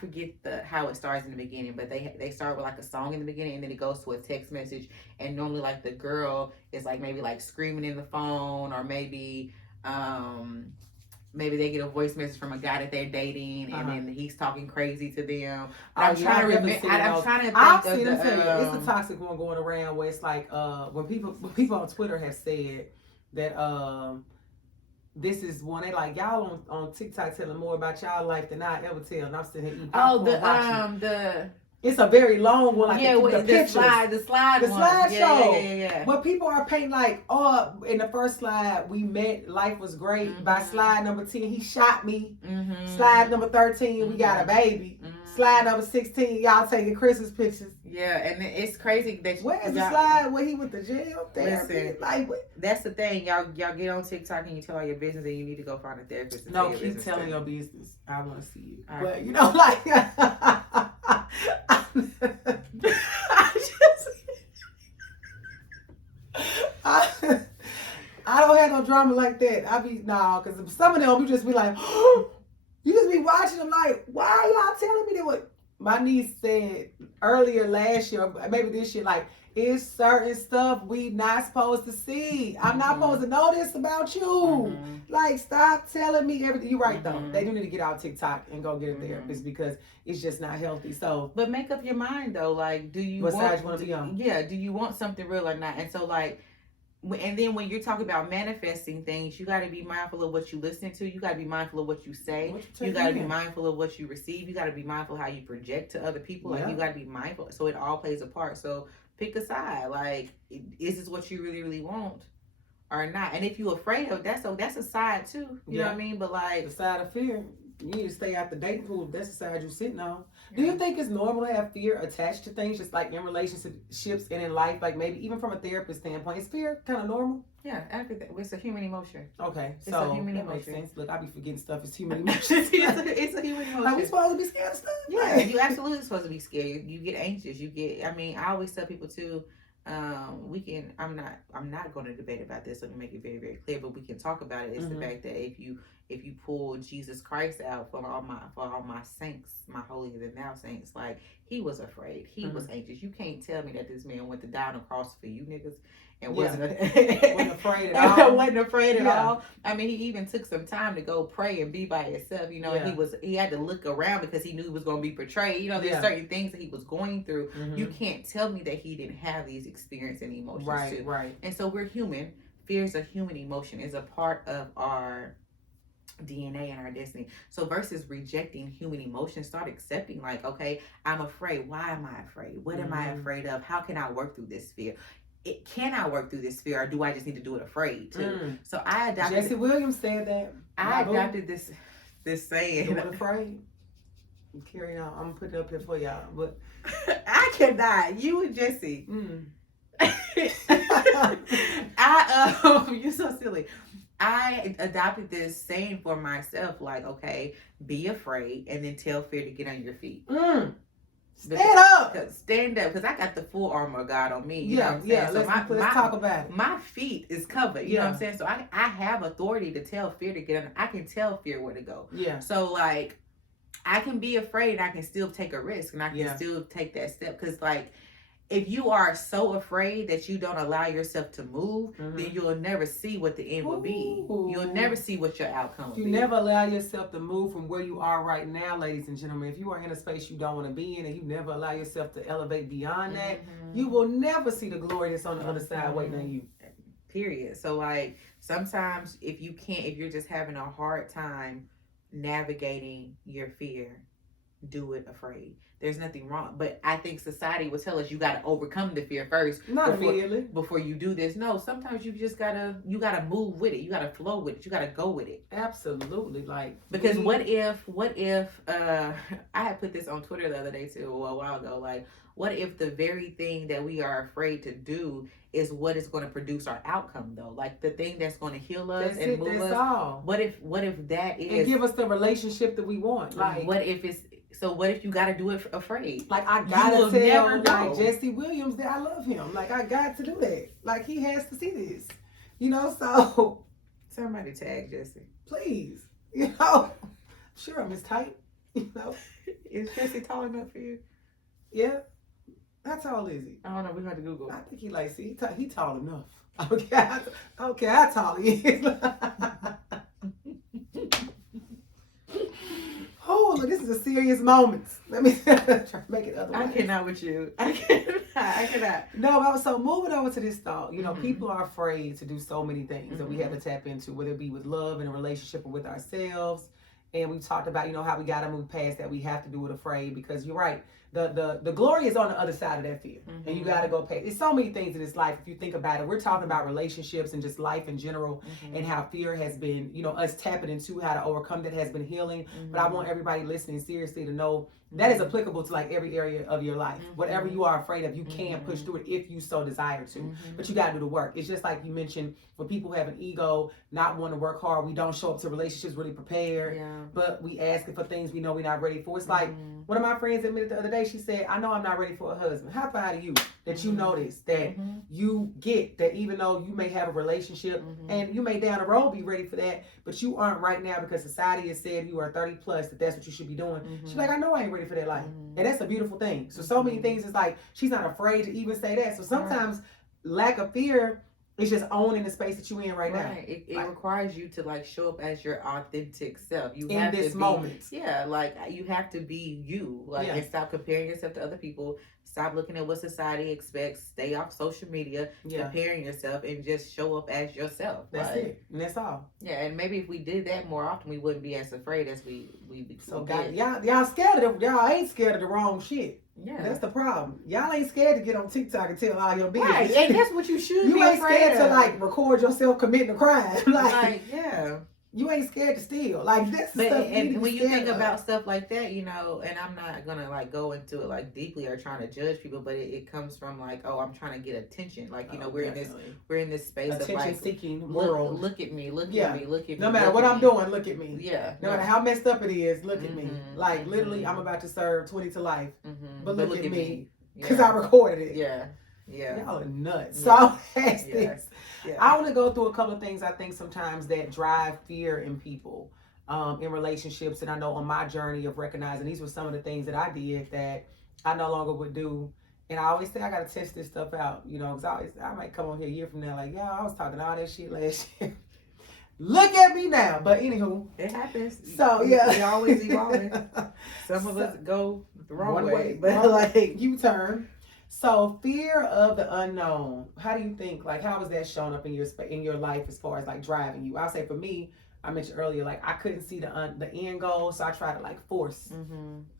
forget how it starts in the beginning, but they start with like a song in the beginning, and then it goes to a text message, and normally like the girl is like maybe like screaming in the phone, or maybe they get a voice message from a guy that they're dating, and then he's talking crazy to them. I'm trying to remember. I'm trying to think I've seen them tell you it's a toxic one going around where it's like when people on Twitter have said that this is one, they like, y'all on TikTok telling more about y'all life than I ever tell, and I'm sitting here eating popcorn it's a very long one, like the slide show. Yeah. But people are painting like, in the first slide we met, life was great. By slide number 10, he shot me. Slide number 13, we got a baby. Slide number 16, y'all taking Christmas pictures. Yeah, and it's crazy that where's the slide where he went to jail? Listen, that's the thing, y'all get on TikTok and you tell all your business, and you need to go find a therapist. Keep telling your business. I want to see it. But you know, like. I don't have no drama like that. I be because some of them you just be like, you just be watching them like, why are y'all telling me that? What my niece said earlier last year, maybe this year, like, it's certain stuff we not supposed to see. I'm not supposed to know this about you. Like, stop telling me everything. You're right, though. They do need to get out TikTok and go get a therapist because it's just not healthy. So, but make up your mind though. Like, do you what side you want to be on? Yeah, do you want something real or not? And so, like, and then when you're talking about manifesting things, you got to be mindful of what you listen to. You got to be mindful of what you say. You got to be mindful of what you receive. You got to be mindful of how you project to other people. Like, you got to be mindful. So it all plays a part. So pick a side. Like, is this what you really, really want or not? And if you're afraid of that's a side too. You know what I mean? But like the side of fear, you need to stay out the dating pool. That's the side you're sitting on. Do you think it's normal to have fear attached to things, just like in relationships and in life? Like maybe even from a therapist standpoint, is fear kind of normal? Yeah, it's a human emotion. Okay, it's a human emotion. Makes sense. Look, I be forgetting stuff. It's human emotion. it's a human emotion. Are we supposed to be scared of stuff? Yeah, you absolutely supposed to be scared. You get anxious. I always tell people too. I'm not going to debate about this. Let me make it very, very clear. But we can talk about it. It's the fact that if you pull Jesus Christ out for all my saints, my holier than thou saints, like he was afraid, he was anxious. You can't tell me that this man went to die on the cross for you niggas and wasn't afraid at all. Wasn't afraid at all. I mean, he even took some time to go pray and be by himself. You know, he had to look around because he knew he was going to be portrayed. You know, there's certain things that he was going through. You can't tell me that he didn't have these experiences and emotions too. Right. And so we're human. Fear is a human emotion. It's a part of our DNA and our destiny. So versus rejecting human emotions, start accepting like, okay, I'm afraid. Why am I afraid? What am I afraid of? How can I work through this fear? Can I work through this fear, or do I just need to do it afraid too? So I adopted. Jesse Williams said that. I adopted this saying. Do it afraid. Carry on. I'm gonna put it up here for y'all, but I cannot. You and Jesse. You're so silly. I adopted this saying for myself, like, okay, be afraid and then tell fear to get on your feet. Stand up, because I got the full armor of God on me. You know what I'm saying? So let's talk about it. My feet is covered. You know what I'm saying? So I have authority to tell fear to get on. I can tell fear where to go. Yeah. So like, I can be afraid and I can still take a risk and I can still take that step. Because like, if you are so afraid that you don't allow yourself to move, then you'll never see what the end will be. You'll never see what your outcome will be. You never allow yourself to move from where you are right now, ladies and gentlemen. If you are in a space you don't want to be in and you never allow yourself to elevate beyond that, you will never see the glory that's on the other side waiting on you. Period. So like, sometimes if you're just having a hard time navigating your fear, do it afraid. There's nothing wrong, but I think society will tell us you got to overcome the fear first. Not immediately before you do this. No, sometimes you just gotta move with it. You gotta flow with it. You gotta go with it. Absolutely, like because what if I had put this on Twitter the other day too, a while ago. Like, what if the very thing that we are afraid to do is what is going to produce our outcome though? Like the thing that's going to heal us move us. All. What if that is and give us the relationship that we want? Like, what if you got to do it afraid? Like, I gotta tell like Jesse Williams that I love him. Like, I got to do that. Like, he has to see this. You know, so somebody tag Jesse, please. You know, sure, I'm his type. You know, is Jesse tall enough for you? Yeah. How tall is he? I don't know. We got to Google. I think he tall enough. I don't care how tall he is. Oh, look, this is a serious moment. Let me try to make it otherwise. I cannot with you. I cannot. No, so moving over to this thought, you know, people are afraid to do so many things that we have to tap into, whether it be with love and a relationship or with ourselves. And we've talked about, you know, how we got to move past that. We have to do it afraid because you're right. The glory is on the other side of that fear. And you got to go past. There's so many things in this life. If you think about it, we're talking about relationships and just life in general and how fear has been, you know, us tapping into how to overcome that has been healing. But I want everybody listening seriously to know that is applicable to like every area of your life. Whatever you are afraid of, you can push through it if you so desire to. But you got to do the work. It's just like you mentioned, when people have an ego, not want to work hard, we don't show up to relationships really prepared. but we asking for things we know we're not ready for. It's like one of my friends admitted the other day, she said, I know I'm not ready for a husband. How proud of you that you notice that you get that even though you may have a relationship and you may down the road be ready for that, but you aren't right now because society has said you are 30 plus, that's what you should be doing. She's like, I know I ain't ready for that life. And that's a beautiful thing. So many things, it's like she's not afraid to even say that. So sometimes lack of fear is just owning the space that you're in right now. It requires you to like show up as your authentic self. You in have this to moment. Yeah, like you have to be you. Like and stop comparing yourself to other people. Stop looking at what society expects. Stay off social media, comparing yourself, and just show up as yourself. That's it. And that's all. Yeah, and maybe if we did that more often, we wouldn't be as afraid as we so God, y'all scared of y'all ain't scared of the wrong shit. Yeah, that's the problem. Y'all ain't scared to get on TikTok and tell all your business. Right, and that's what you should. You be ain't scared of. to like record yourself committing a crime. like yeah. You ain't scared to steal. Like that's the but stuff. And when you think about stuff like that, you know, and I'm not gonna like go into it like deeply or trying to judge people, but it comes from like, oh, I'm trying to get attention. Like, you know, we're in this space attention of like seeking world. Look at me, look at me, look at me. No matter what I'm doing, look at me. Yeah. No matter how messed up it is, look at me. Like literally, I'm about to serve 20 to life, but look at me because I recorded it. Yeah. Yeah. Y'all are nuts. So I'll ask this. Yeah. I want to go through a couple of things I think sometimes that drive fear in people in relationships. And I know on my journey of recognizing these were some of the things that I did that I no longer would do. And I always say I got to test this stuff out, you know, because I might come on here a year from now like, yeah, I was talking all that shit last year. Look at me now. But anywho. It happens. So, yeah. We always evolving. Some of us go the wrong way. But like, you turn. So fear of the unknown, how do you think, like, how was that showing up in your life as far as like driving you? I'll say for me, I mentioned earlier, like I couldn't see the end goal, so I tried to like force.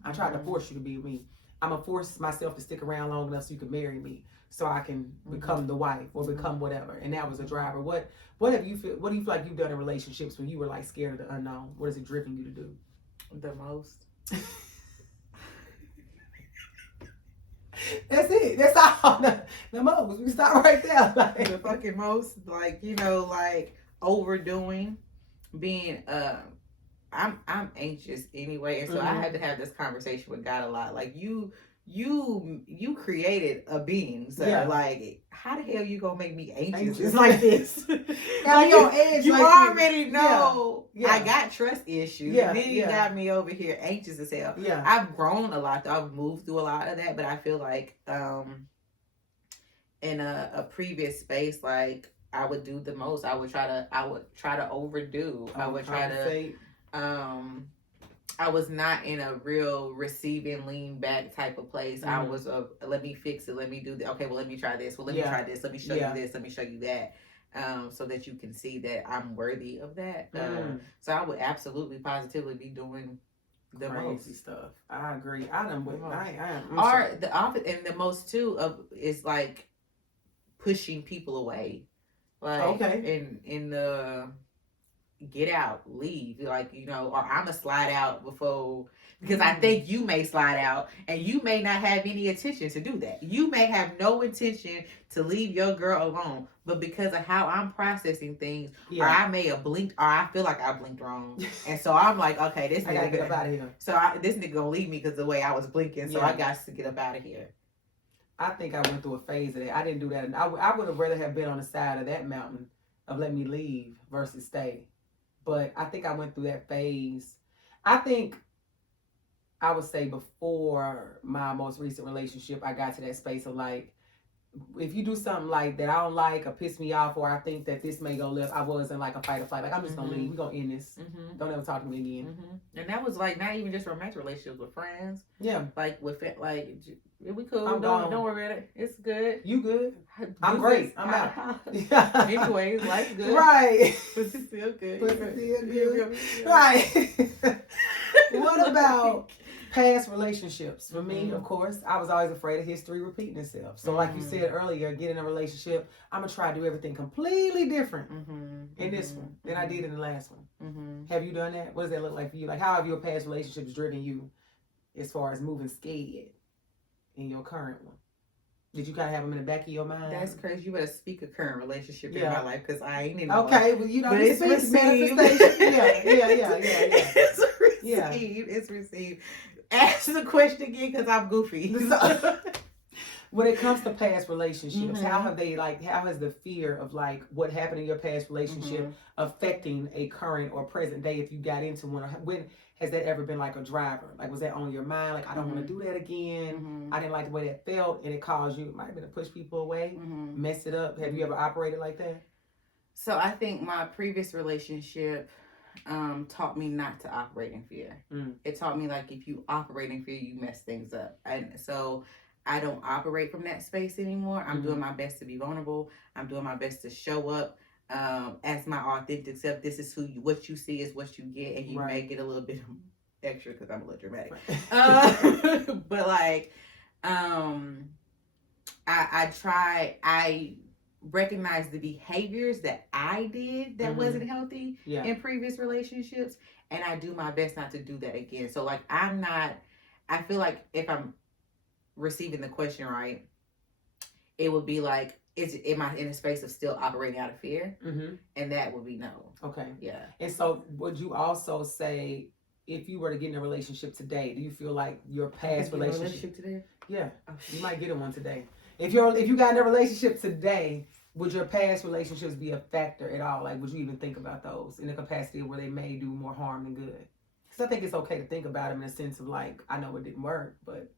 I tried to force you to be with me. I'm gonna force myself to stick around long enough so you can marry me, so I can become the wife or become whatever. And that was a driver. What do you feel like you've done in relationships when you were like scared of the unknown? What has it driven you to do? The most. That's it. That's all. The most. We can stop right there. Like the fucking most. Like, you know, like overdoing, being I'm anxious anyway, and so I had to have this conversation with God a lot. Like you created a being, so like how the hell you gonna make me anxious? It's like this. Like your edge. You like already know I got trust issues. And then you got me over here anxious as hell. Yeah. I've grown a lot though. I've moved through a lot of that, but I feel like in a previous space, like I would do the most. I would try to overdo. I would try to I was not in a real receiving, lean back type of place. I was let me fix it, let me do that. Okay, well let me try this. Well let me try this. Let me show you this. Let me show you that. So that you can see that I'm worthy of that. So I would absolutely, positively be doing the crazy most stuff. I agree. I am. Or the opposite, and the most too of is like pushing people away. Like in the get out, leave, like, you know, or I'ma slide out before, because I think you may slide out and you may not have any intention to do that. You may have no intention to leave your girl alone, but because of how I'm processing things, or I may have blinked, or I feel like I blinked wrong, and so I'm like, okay, this I gotta get up out of here. So this nigga gonna leave me because the way I was blinking, so I got to get up out of here. I think I went through a phase of that. I didn't do that. I would have rather have been on the side of that mountain of let me leave versus stay. But I think I went through that phase. I think I would say before my most recent relationship, I got to that space of like, if you do something like that I don't like or piss me off, or I think that this may go left, I wasn't like a fight or flight. Like, I'm just going to leave. We're going to end this. Don't ever talk to me again. And that was like not even just romantic relationships with friends. Yeah. Like with like, we cool. I'm don't worry about it. It's good. You good? I'm great. I'm out. Anyways, life's good. Right. Pussy's still good. Pussy's still good. Right. What about past relationships? For me, of course, I was always afraid of history repeating itself. So like you said earlier, get in a relationship, I'm going to try to do everything completely different in this one than I did in the last one. Have you done that? What does that look like for you? Like, how have your past relationships driven you as far as moving scared in your current one? Did you kind of have them in the back of your mind? That's crazy. You better speak a current relationship in my life because I ain't in one. Okay, well, you know, but it's received. Manifestation. Yeah. It's received. It's received. Ask the question again because I'm goofy. When it comes to past relationships, how has the fear of like what happened in your past relationship affecting a current or present day if you got into one? Or when has that ever been like a driver? Like, was that on your mind? Like, I don't want to do that again. I didn't like the way that felt, and it caused you, it might have been to push people away, mess it up. Have you ever operated like that? So I think my previous relationship taught me not to operate in fear. It taught me like if you operate in fear, you mess things up. And so I don't operate from that space anymore. I'm doing my best to be vulnerable. I'm doing my best to show up as my authentic self. This is what you see is what you get, and you make it a little bit extra because I'm a little dramatic. But like, I recognize the behaviors that I did that wasn't healthy in previous relationships, and I do my best not to do that again. So like, I feel like if I'm receiving the question right, it would be like, am I in a space of still operating out of fear? And that would be no. Okay. Yeah. And so would you also say, if you were to get in a relationship today, do you feel like your past relationship today? Yeah. You might get in one today. If you got in a relationship today, would your past relationships be a factor at all? Like, would you even think about those in the capacity where they may do more harm than good? Because I think it's okay to think about them in a sense of like, I know it didn't work, but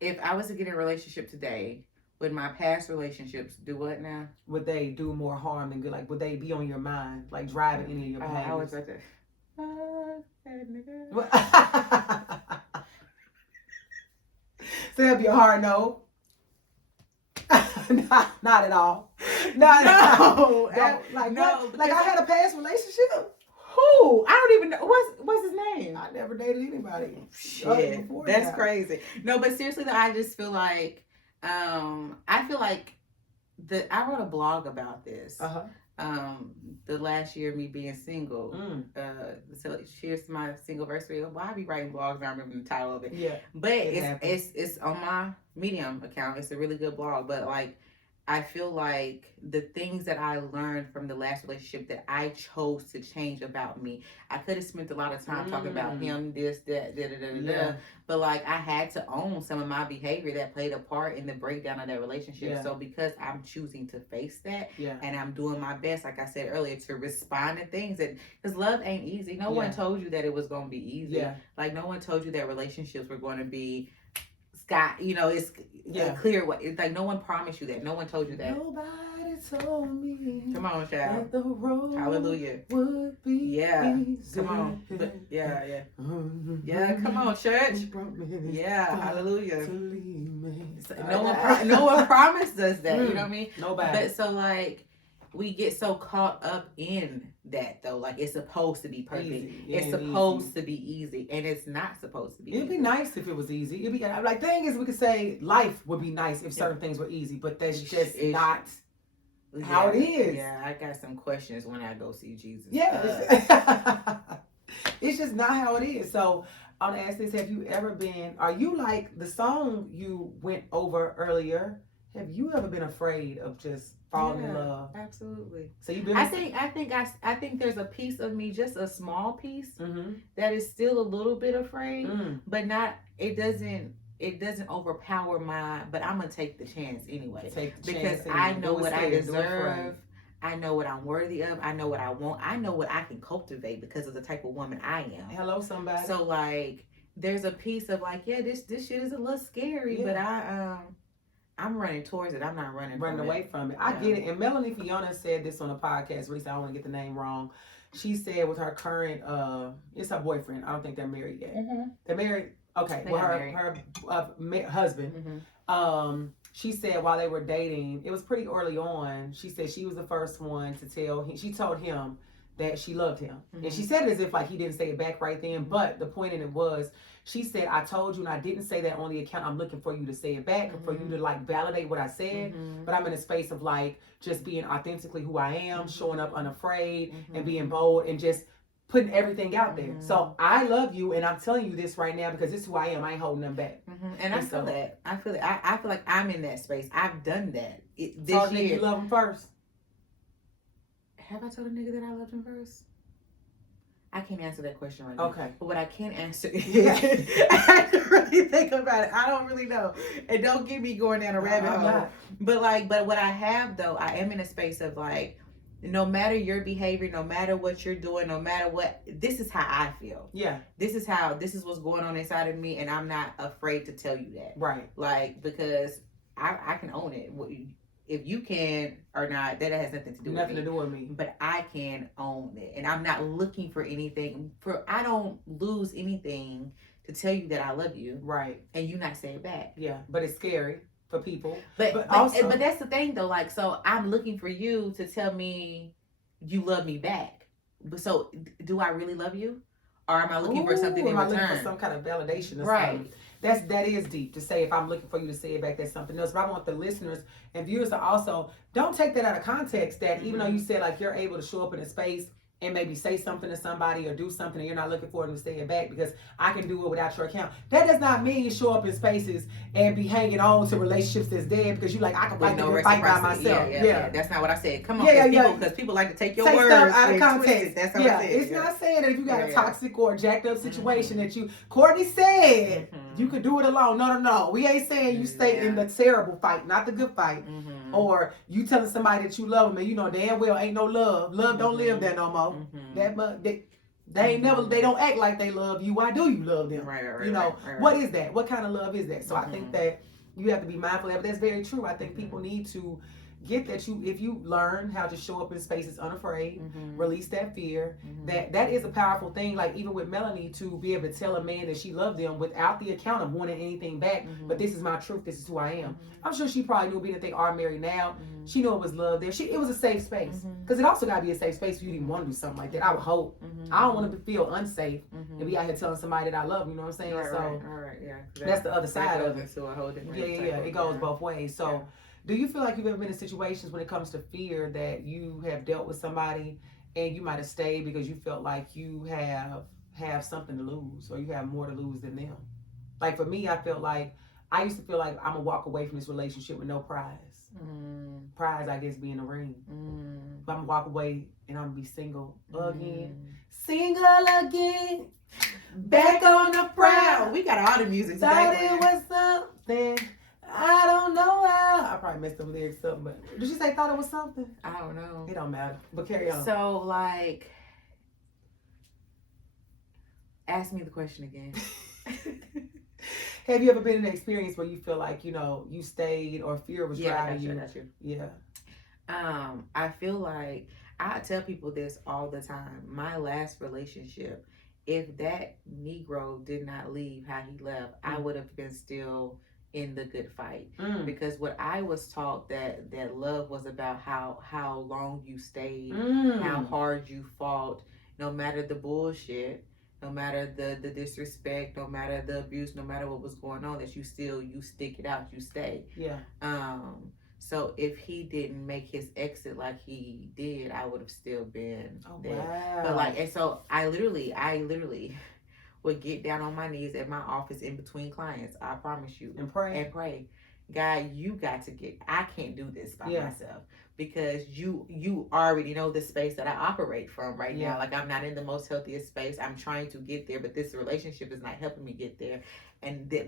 if I was to get in a relationship today, would my past relationships do what now? Would they do more harm than good? Like, would they be on your mind, like driving any of your behaviors? I was about to. So that'd be a hard no. not at all. Not at all. No. Like I had a past relationship. Who? I don't even know. What's his name? I never dated anybody. Shit, that's crazy. No, but seriously though, I just feel like, I wrote a blog about this. The last year of me being single. So cheers to my single-versary. Well, I be writing blogs. I don't remember the title of it. Yeah, but it's on my Medium account. It's a really good blog. But like, I feel like the things that I learned from the last relationship that I chose to change about me, I could have spent a lot of time talking about him, this, that, da. But like, I had to own some of my behavior that played a part in the breakdown of that relationship. Yeah. So because I'm choosing to face that, and I'm doing my best, like I said earlier, to respond to things that, because love ain't easy. No one told you that it was going to be easy. Like, no one told you that relationships were going to be it's clear what it's like. No one promised you that. No one told you that. Nobody told me. Come on, child. The road hallelujah would be easy. Come on. Come on, church. Hallelujah. No one promised us that. You know what I mean? Nobody. But so like, we get so caught up in that though, like it's supposed to be perfect. It's supposed to be easy, and it's not supposed to be. It'd be nice if it was easy. It'd be like, thing is, we could say life would be nice if certain things were easy, but that's just not how it is. Yeah, I got some questions when I go see Jesus. Yeah, it's just not how it is. So I want to ask this: are you like the song you went over earlier? Have you ever been afraid of just falling in love? Absolutely. So you've been. I think there's a piece of me, just a small piece, that is still a little bit afraid, but not. It doesn't overpower but I'm gonna take the chance anyway. Because I know what I deserve. I know what I'm worthy of. I know what I want. I know what I can cultivate because of the type of woman I am. Hello, somebody. So like, there's a piece of like, this shit is a little scary, but I'm running towards it. I'm not running away from it. I get it. And Melanie Fiona said this on a podcast recently. I don't want to get the name wrong. She said with her current, it's her boyfriend. I don't think they're married yet. They're married. Okay. Well, her husband. She said while they were dating, it was pretty early on. She said she was the first one to tell him. She told him that she loved him. And she said it as if like he didn't say it back right then. But the point in it was, she said, I told you, and I didn't say that on the account. I'm looking for you to say it back, for you to like validate what I said. But I'm in a space of like just being authentically who I am, showing up unafraid and being bold and just putting everything out there. So I love you, and I'm telling you this right now because this is who I am. I ain't holding them back. And I feel that. I feel it. I feel like I'm in that space. I've done that. This year. You love them first. Have I told a nigga that I loved him first? I can't answer that question right now. Okay. But what I can answer is I have to really think about it. I don't really know. And don't get me going down a rabbit hole. But what I have though, I am in a space of like, no matter your behavior, no matter what you're doing, no matter what, this is how I feel. Yeah. This is what's going on inside of me, and I'm not afraid to tell you that. Right. Like, because I can own it. If you can or not, that has nothing to do with me. Nothing to do with me. But I can own it. And I'm not looking for anything. I don't lose anything to tell you that I love you. Right. And you not say it back. Yeah. But it's scary for people. But that's the thing though. Like, so I'm looking for you to tell me you love me back. But so do I really love you? Or am I looking for something in return? Am I looking for some kind of validation or something? That is deep to say. If I'm looking for you to say it back, that's something else. But I want the listeners and viewers to also don't take that out of context. That even though you said like you're able to show up in a space and maybe say something to somebody or do something and you're not looking for them to say it back because I can do it without your account. That does not mean you show up in spaces and be hanging on to relationships that's dead because you like, I can fight by myself. Yeah. That's not what I said. Come on, because people like to take your words stuff out of context. That's what I said. It's not saying that if you got a toxic or jacked up situation that you, Courtney said, you could do it alone. No. We ain't saying you stay in the terrible fight, not the good fight. Or you telling somebody that you love them and you know damn well ain't no love. Love don't live there no more. They ain't never. They don't act like they love you. Why do you love them? Right. What is that? What kind of love is that? So I think that you have to be mindful of that. But that's very true. I think people need to get that if you learn how to show up in spaces unafraid, release that fear, that is a powerful thing. Like even with Melanie, to be able to tell a man that she loved them without the account of wanting anything back, but this is my truth, this is who I am. I'm sure she probably knew, being that they are married now, she knew it was love there. It was a safe space, because it also got to be a safe space for you to even want to do something like that. I would hope. I don't want to feel unsafe and be out here telling somebody that I love, you know what I'm saying? That's the other side of it. It goes both ways. So do you feel like you've ever been in situations when it comes to fear that you have dealt with somebody and you might have stayed because you felt like you have something to lose or you have more to lose than them? Like for me, I used to feel like I'm gonna walk away from this relationship with no prize. Prize, I guess, being a ring. But I'm gonna walk away and I'm gonna be single again. Single again. Back on the prowl. We got all the music today. Thought it was something. I don't know how. I probably messed up lyrics up, but did you say thought it was something? I don't know. It don't matter. But carry on. So like, ask me the question again. Have you ever been in an experience where you feel like, you stayed or fear was driving you? That's you. Yeah. I feel like I tell people this all the time. My last relationship, if that Negro did not leave how he left, I would have been still in the good fight. Because what I was taught that love was about how long you stayed, how hard you fought, no matter the bullshit, no matter the disrespect, no matter the abuse, no matter what was going on, that you stick it out, you stay. Yeah. So if he didn't make his exit like he did, I would have still been there. Wow. But and so I literally would get down on my knees at my office in between clients. I promise you. And pray. God, you got to I can't do this by myself, because you already know the space that I operate from right now. Like, I'm not in the most healthiest space. I'm trying to get there, but this relationship is not helping me get there.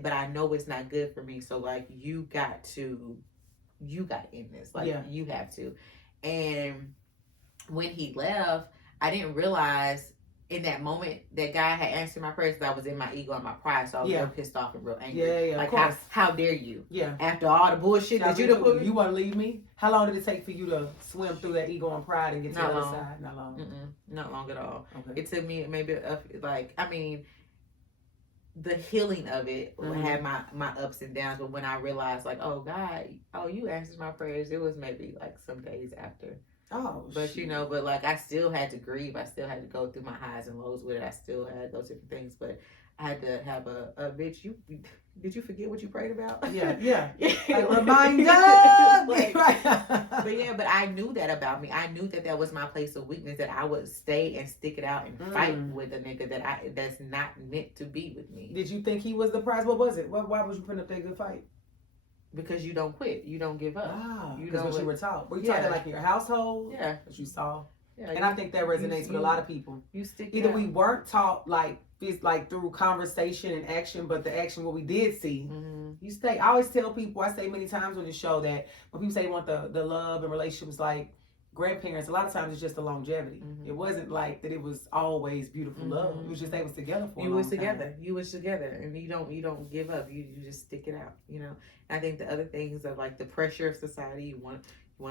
But I know it's not good for me. So like, you got in this. Like, you have to. And when he left, I didn't realize in that moment that God had answered my prayers, because I was in my ego and my pride, so I was real pissed off and real angry. Yeah, like, how dare you? Yeah. After all the bullshit that you done put me. You want to leave me? How long did it take for you to swim through that ego and pride and get to the other side? Not long. Not long at all. Okay. It took me maybe the healing of it had my ups and downs, but when I realized, like, oh God, you answered my prayers, it was maybe like some days after. Oh, but but like, I still had to grieve. I still had to go through my highs and lows with it. I still had those different things, but I had to have a bitch. Did you forget what you prayed about? Yeah. Like, reminder. Like, but I knew that about me. I knew that was my place of weakness. That I would stay and stick it out and fight with a nigga that's not meant to be with me. Did you think he was the prize? What was it? Why was you putting up that good fight? Because you don't quit. You don't give up. Because what you were taught. Were you taught that like in your household? Yeah. That you saw. Yeah, and I think that resonates with a lot of people. You stick. Either we weren't taught like it's like through conversation and action, but the action what we did see, you stay. I always tell people, I say many times on the show that when people say they want the love and relationships like grandparents, a lot of times it's just the longevity. It wasn't like that it was always beautiful love. It was just they was together for a long time. You was together and you don't give up. You just stick it out, you know. And I think the other things are like the pressure of society. You want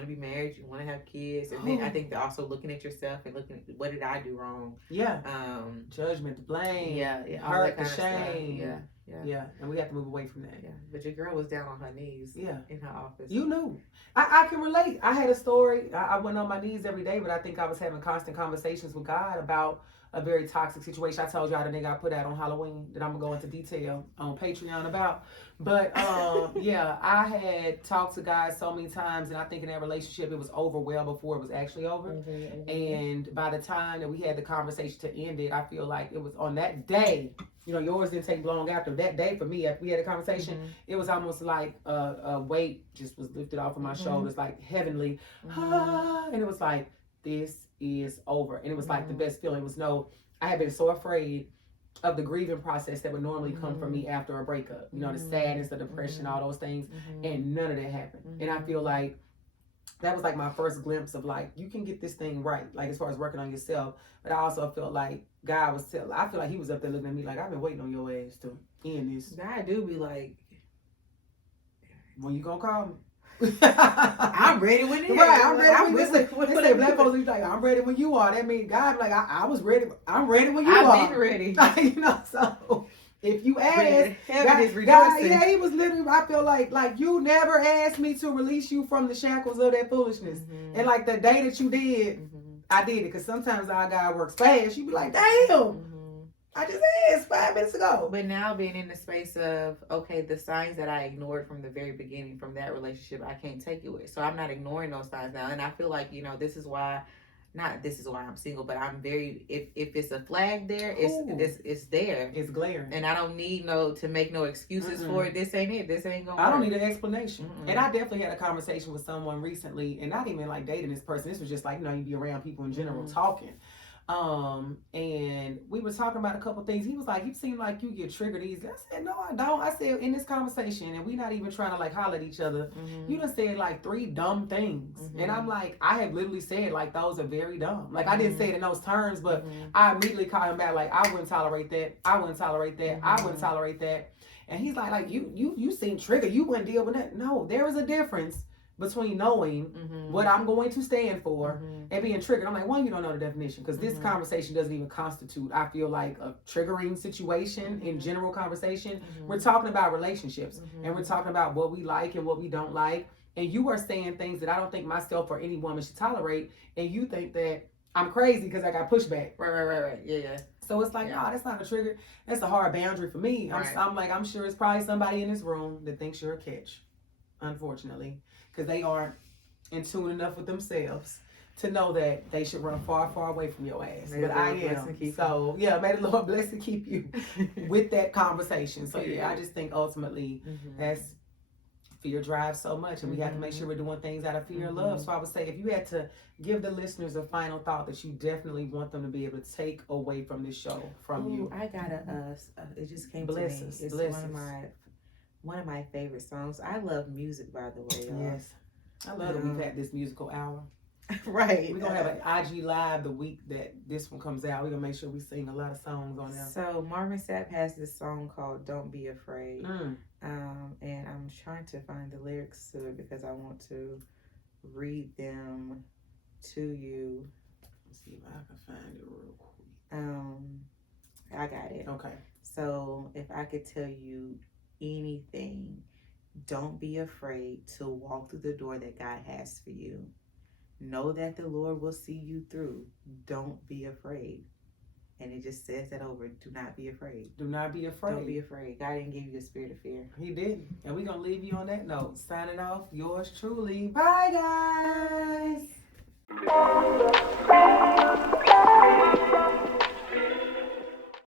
to be married, you want to have kids, and then I think they're also looking at yourself and looking at what did I do wrong? Yeah. Judgment, the blame, hurt, the shame. Yeah. And we have to move away from that. Yeah. But your girl was down on her knees. In her office. You knew. I can relate. I had a story. I went on my knees every day, but I think I was having constant conversations with God about a very toxic situation. I told y'all the nigga I put out on Halloween that I'm gonna go into detail on Patreon about. But I had talked to God so many times, and I think in that relationship it was over well before it was actually over. And by the time that we had the conversation to end it, I feel like it was on that day. You know, yours didn't take long after that day for me. After we had a conversation, it was almost like a weight just was lifted off of my shoulders, like heavenly, and it was like, this is over. And it was like the best feeling. It was I had been so afraid of the grieving process that would normally come from me after a breakup. You know, the sadness, the depression, all those things. And none of that happened. And I feel like that was like my first glimpse of like, you can get this thing right, like as far as working on yourself. But I also felt like God was I feel like he was up there looking at me like, I've been waiting on your ass to end this. God do be like, when you gonna call me? I'm ready when it is. Right, I'm ready when they say black folks like, I'm ready when you are. That means God like, I was ready. I'm ready when you are. I've been ready. You know, so if you ask, heaven is rejoicing. God, he was literally, I feel like you never asked me to release you from the shackles of that foolishness. And like the day that you did, I did it. Because sometimes our God works fast. You be like, damn. I just asked 5 minutes ago. But now being in the space of, okay, the signs that I ignored from the very beginning from that relationship, I can't take it with. So I'm not ignoring those signs now. And I feel like, you know, this is why I'm single, but I'm very, if it's a flag there, it's there. It's glaring. And I don't need to make no excuses for it. This ain't it. This ain't gonna work. I don't need an explanation. And I definitely had a conversation with someone recently, and not even like dating this person. This was just like, you know, you be around people in general talking. And we were talking about a couple things. He was like, you seem like you get triggered easily. I said, no, I don't. I said, in this conversation, and we not even trying to like holler at each other, you done said like 3 dumb things. And I'm like, I have literally said like, those are very dumb. Like I didn't say it in those terms, but I immediately called him back like, I wouldn't tolerate that. I wouldn't tolerate that. I wouldn't tolerate that. And he's like you seem triggered. You wouldn't deal with that. No, there is a difference between knowing what I'm going to stand for and being triggered. I'm like, one, you don't know the definition, because this conversation doesn't even constitute, I feel like, a triggering situation in general conversation. We're talking about relationships, and we're talking about what we like and what we don't like. And you are saying things that I don't think myself or any woman should tolerate, and you think that I'm crazy because I got pushback. Right. Yeah. So it's like, no, that's not a trigger. That's a hard boundary for me. I'm like, I'm sure it's probably somebody in this room that thinks you're a catch, unfortunately. Because they aren't in tune enough with themselves to know that they should run far, far away from your ass. But I am. So, may the Lord bless and keep you with that conversation. So, I just think ultimately that's fear drives so much. And we have to make sure we're doing things out of fear and love. So, I would say if you had to give the listeners a final thought that you definitely want them to be able to take away from this show from you. I got it just came to me. It's one of my favorite songs. I love music, by the way. Yes. I love that we've had this musical hour. Right. We're going to have an IG Live the week that this one comes out. We're going to make sure we sing a lot of songs on there. So Marvin Sapp has this song called Don't Be Afraid. And I'm trying to find the lyrics to it because I want to read them to you. Let's see if I can find it real quick. I got it. Okay. So if I could tell you anything, don't be afraid to walk through the door that God has for you. Know that the Lord will see you through. Don't be afraid. And it just says that over. Do not be afraid. Do not be afraid. Don't be afraid. God didn't give you a spirit of fear. He didn't. And we're going to leave you on that note. Signing off, yours truly. Bye, guys.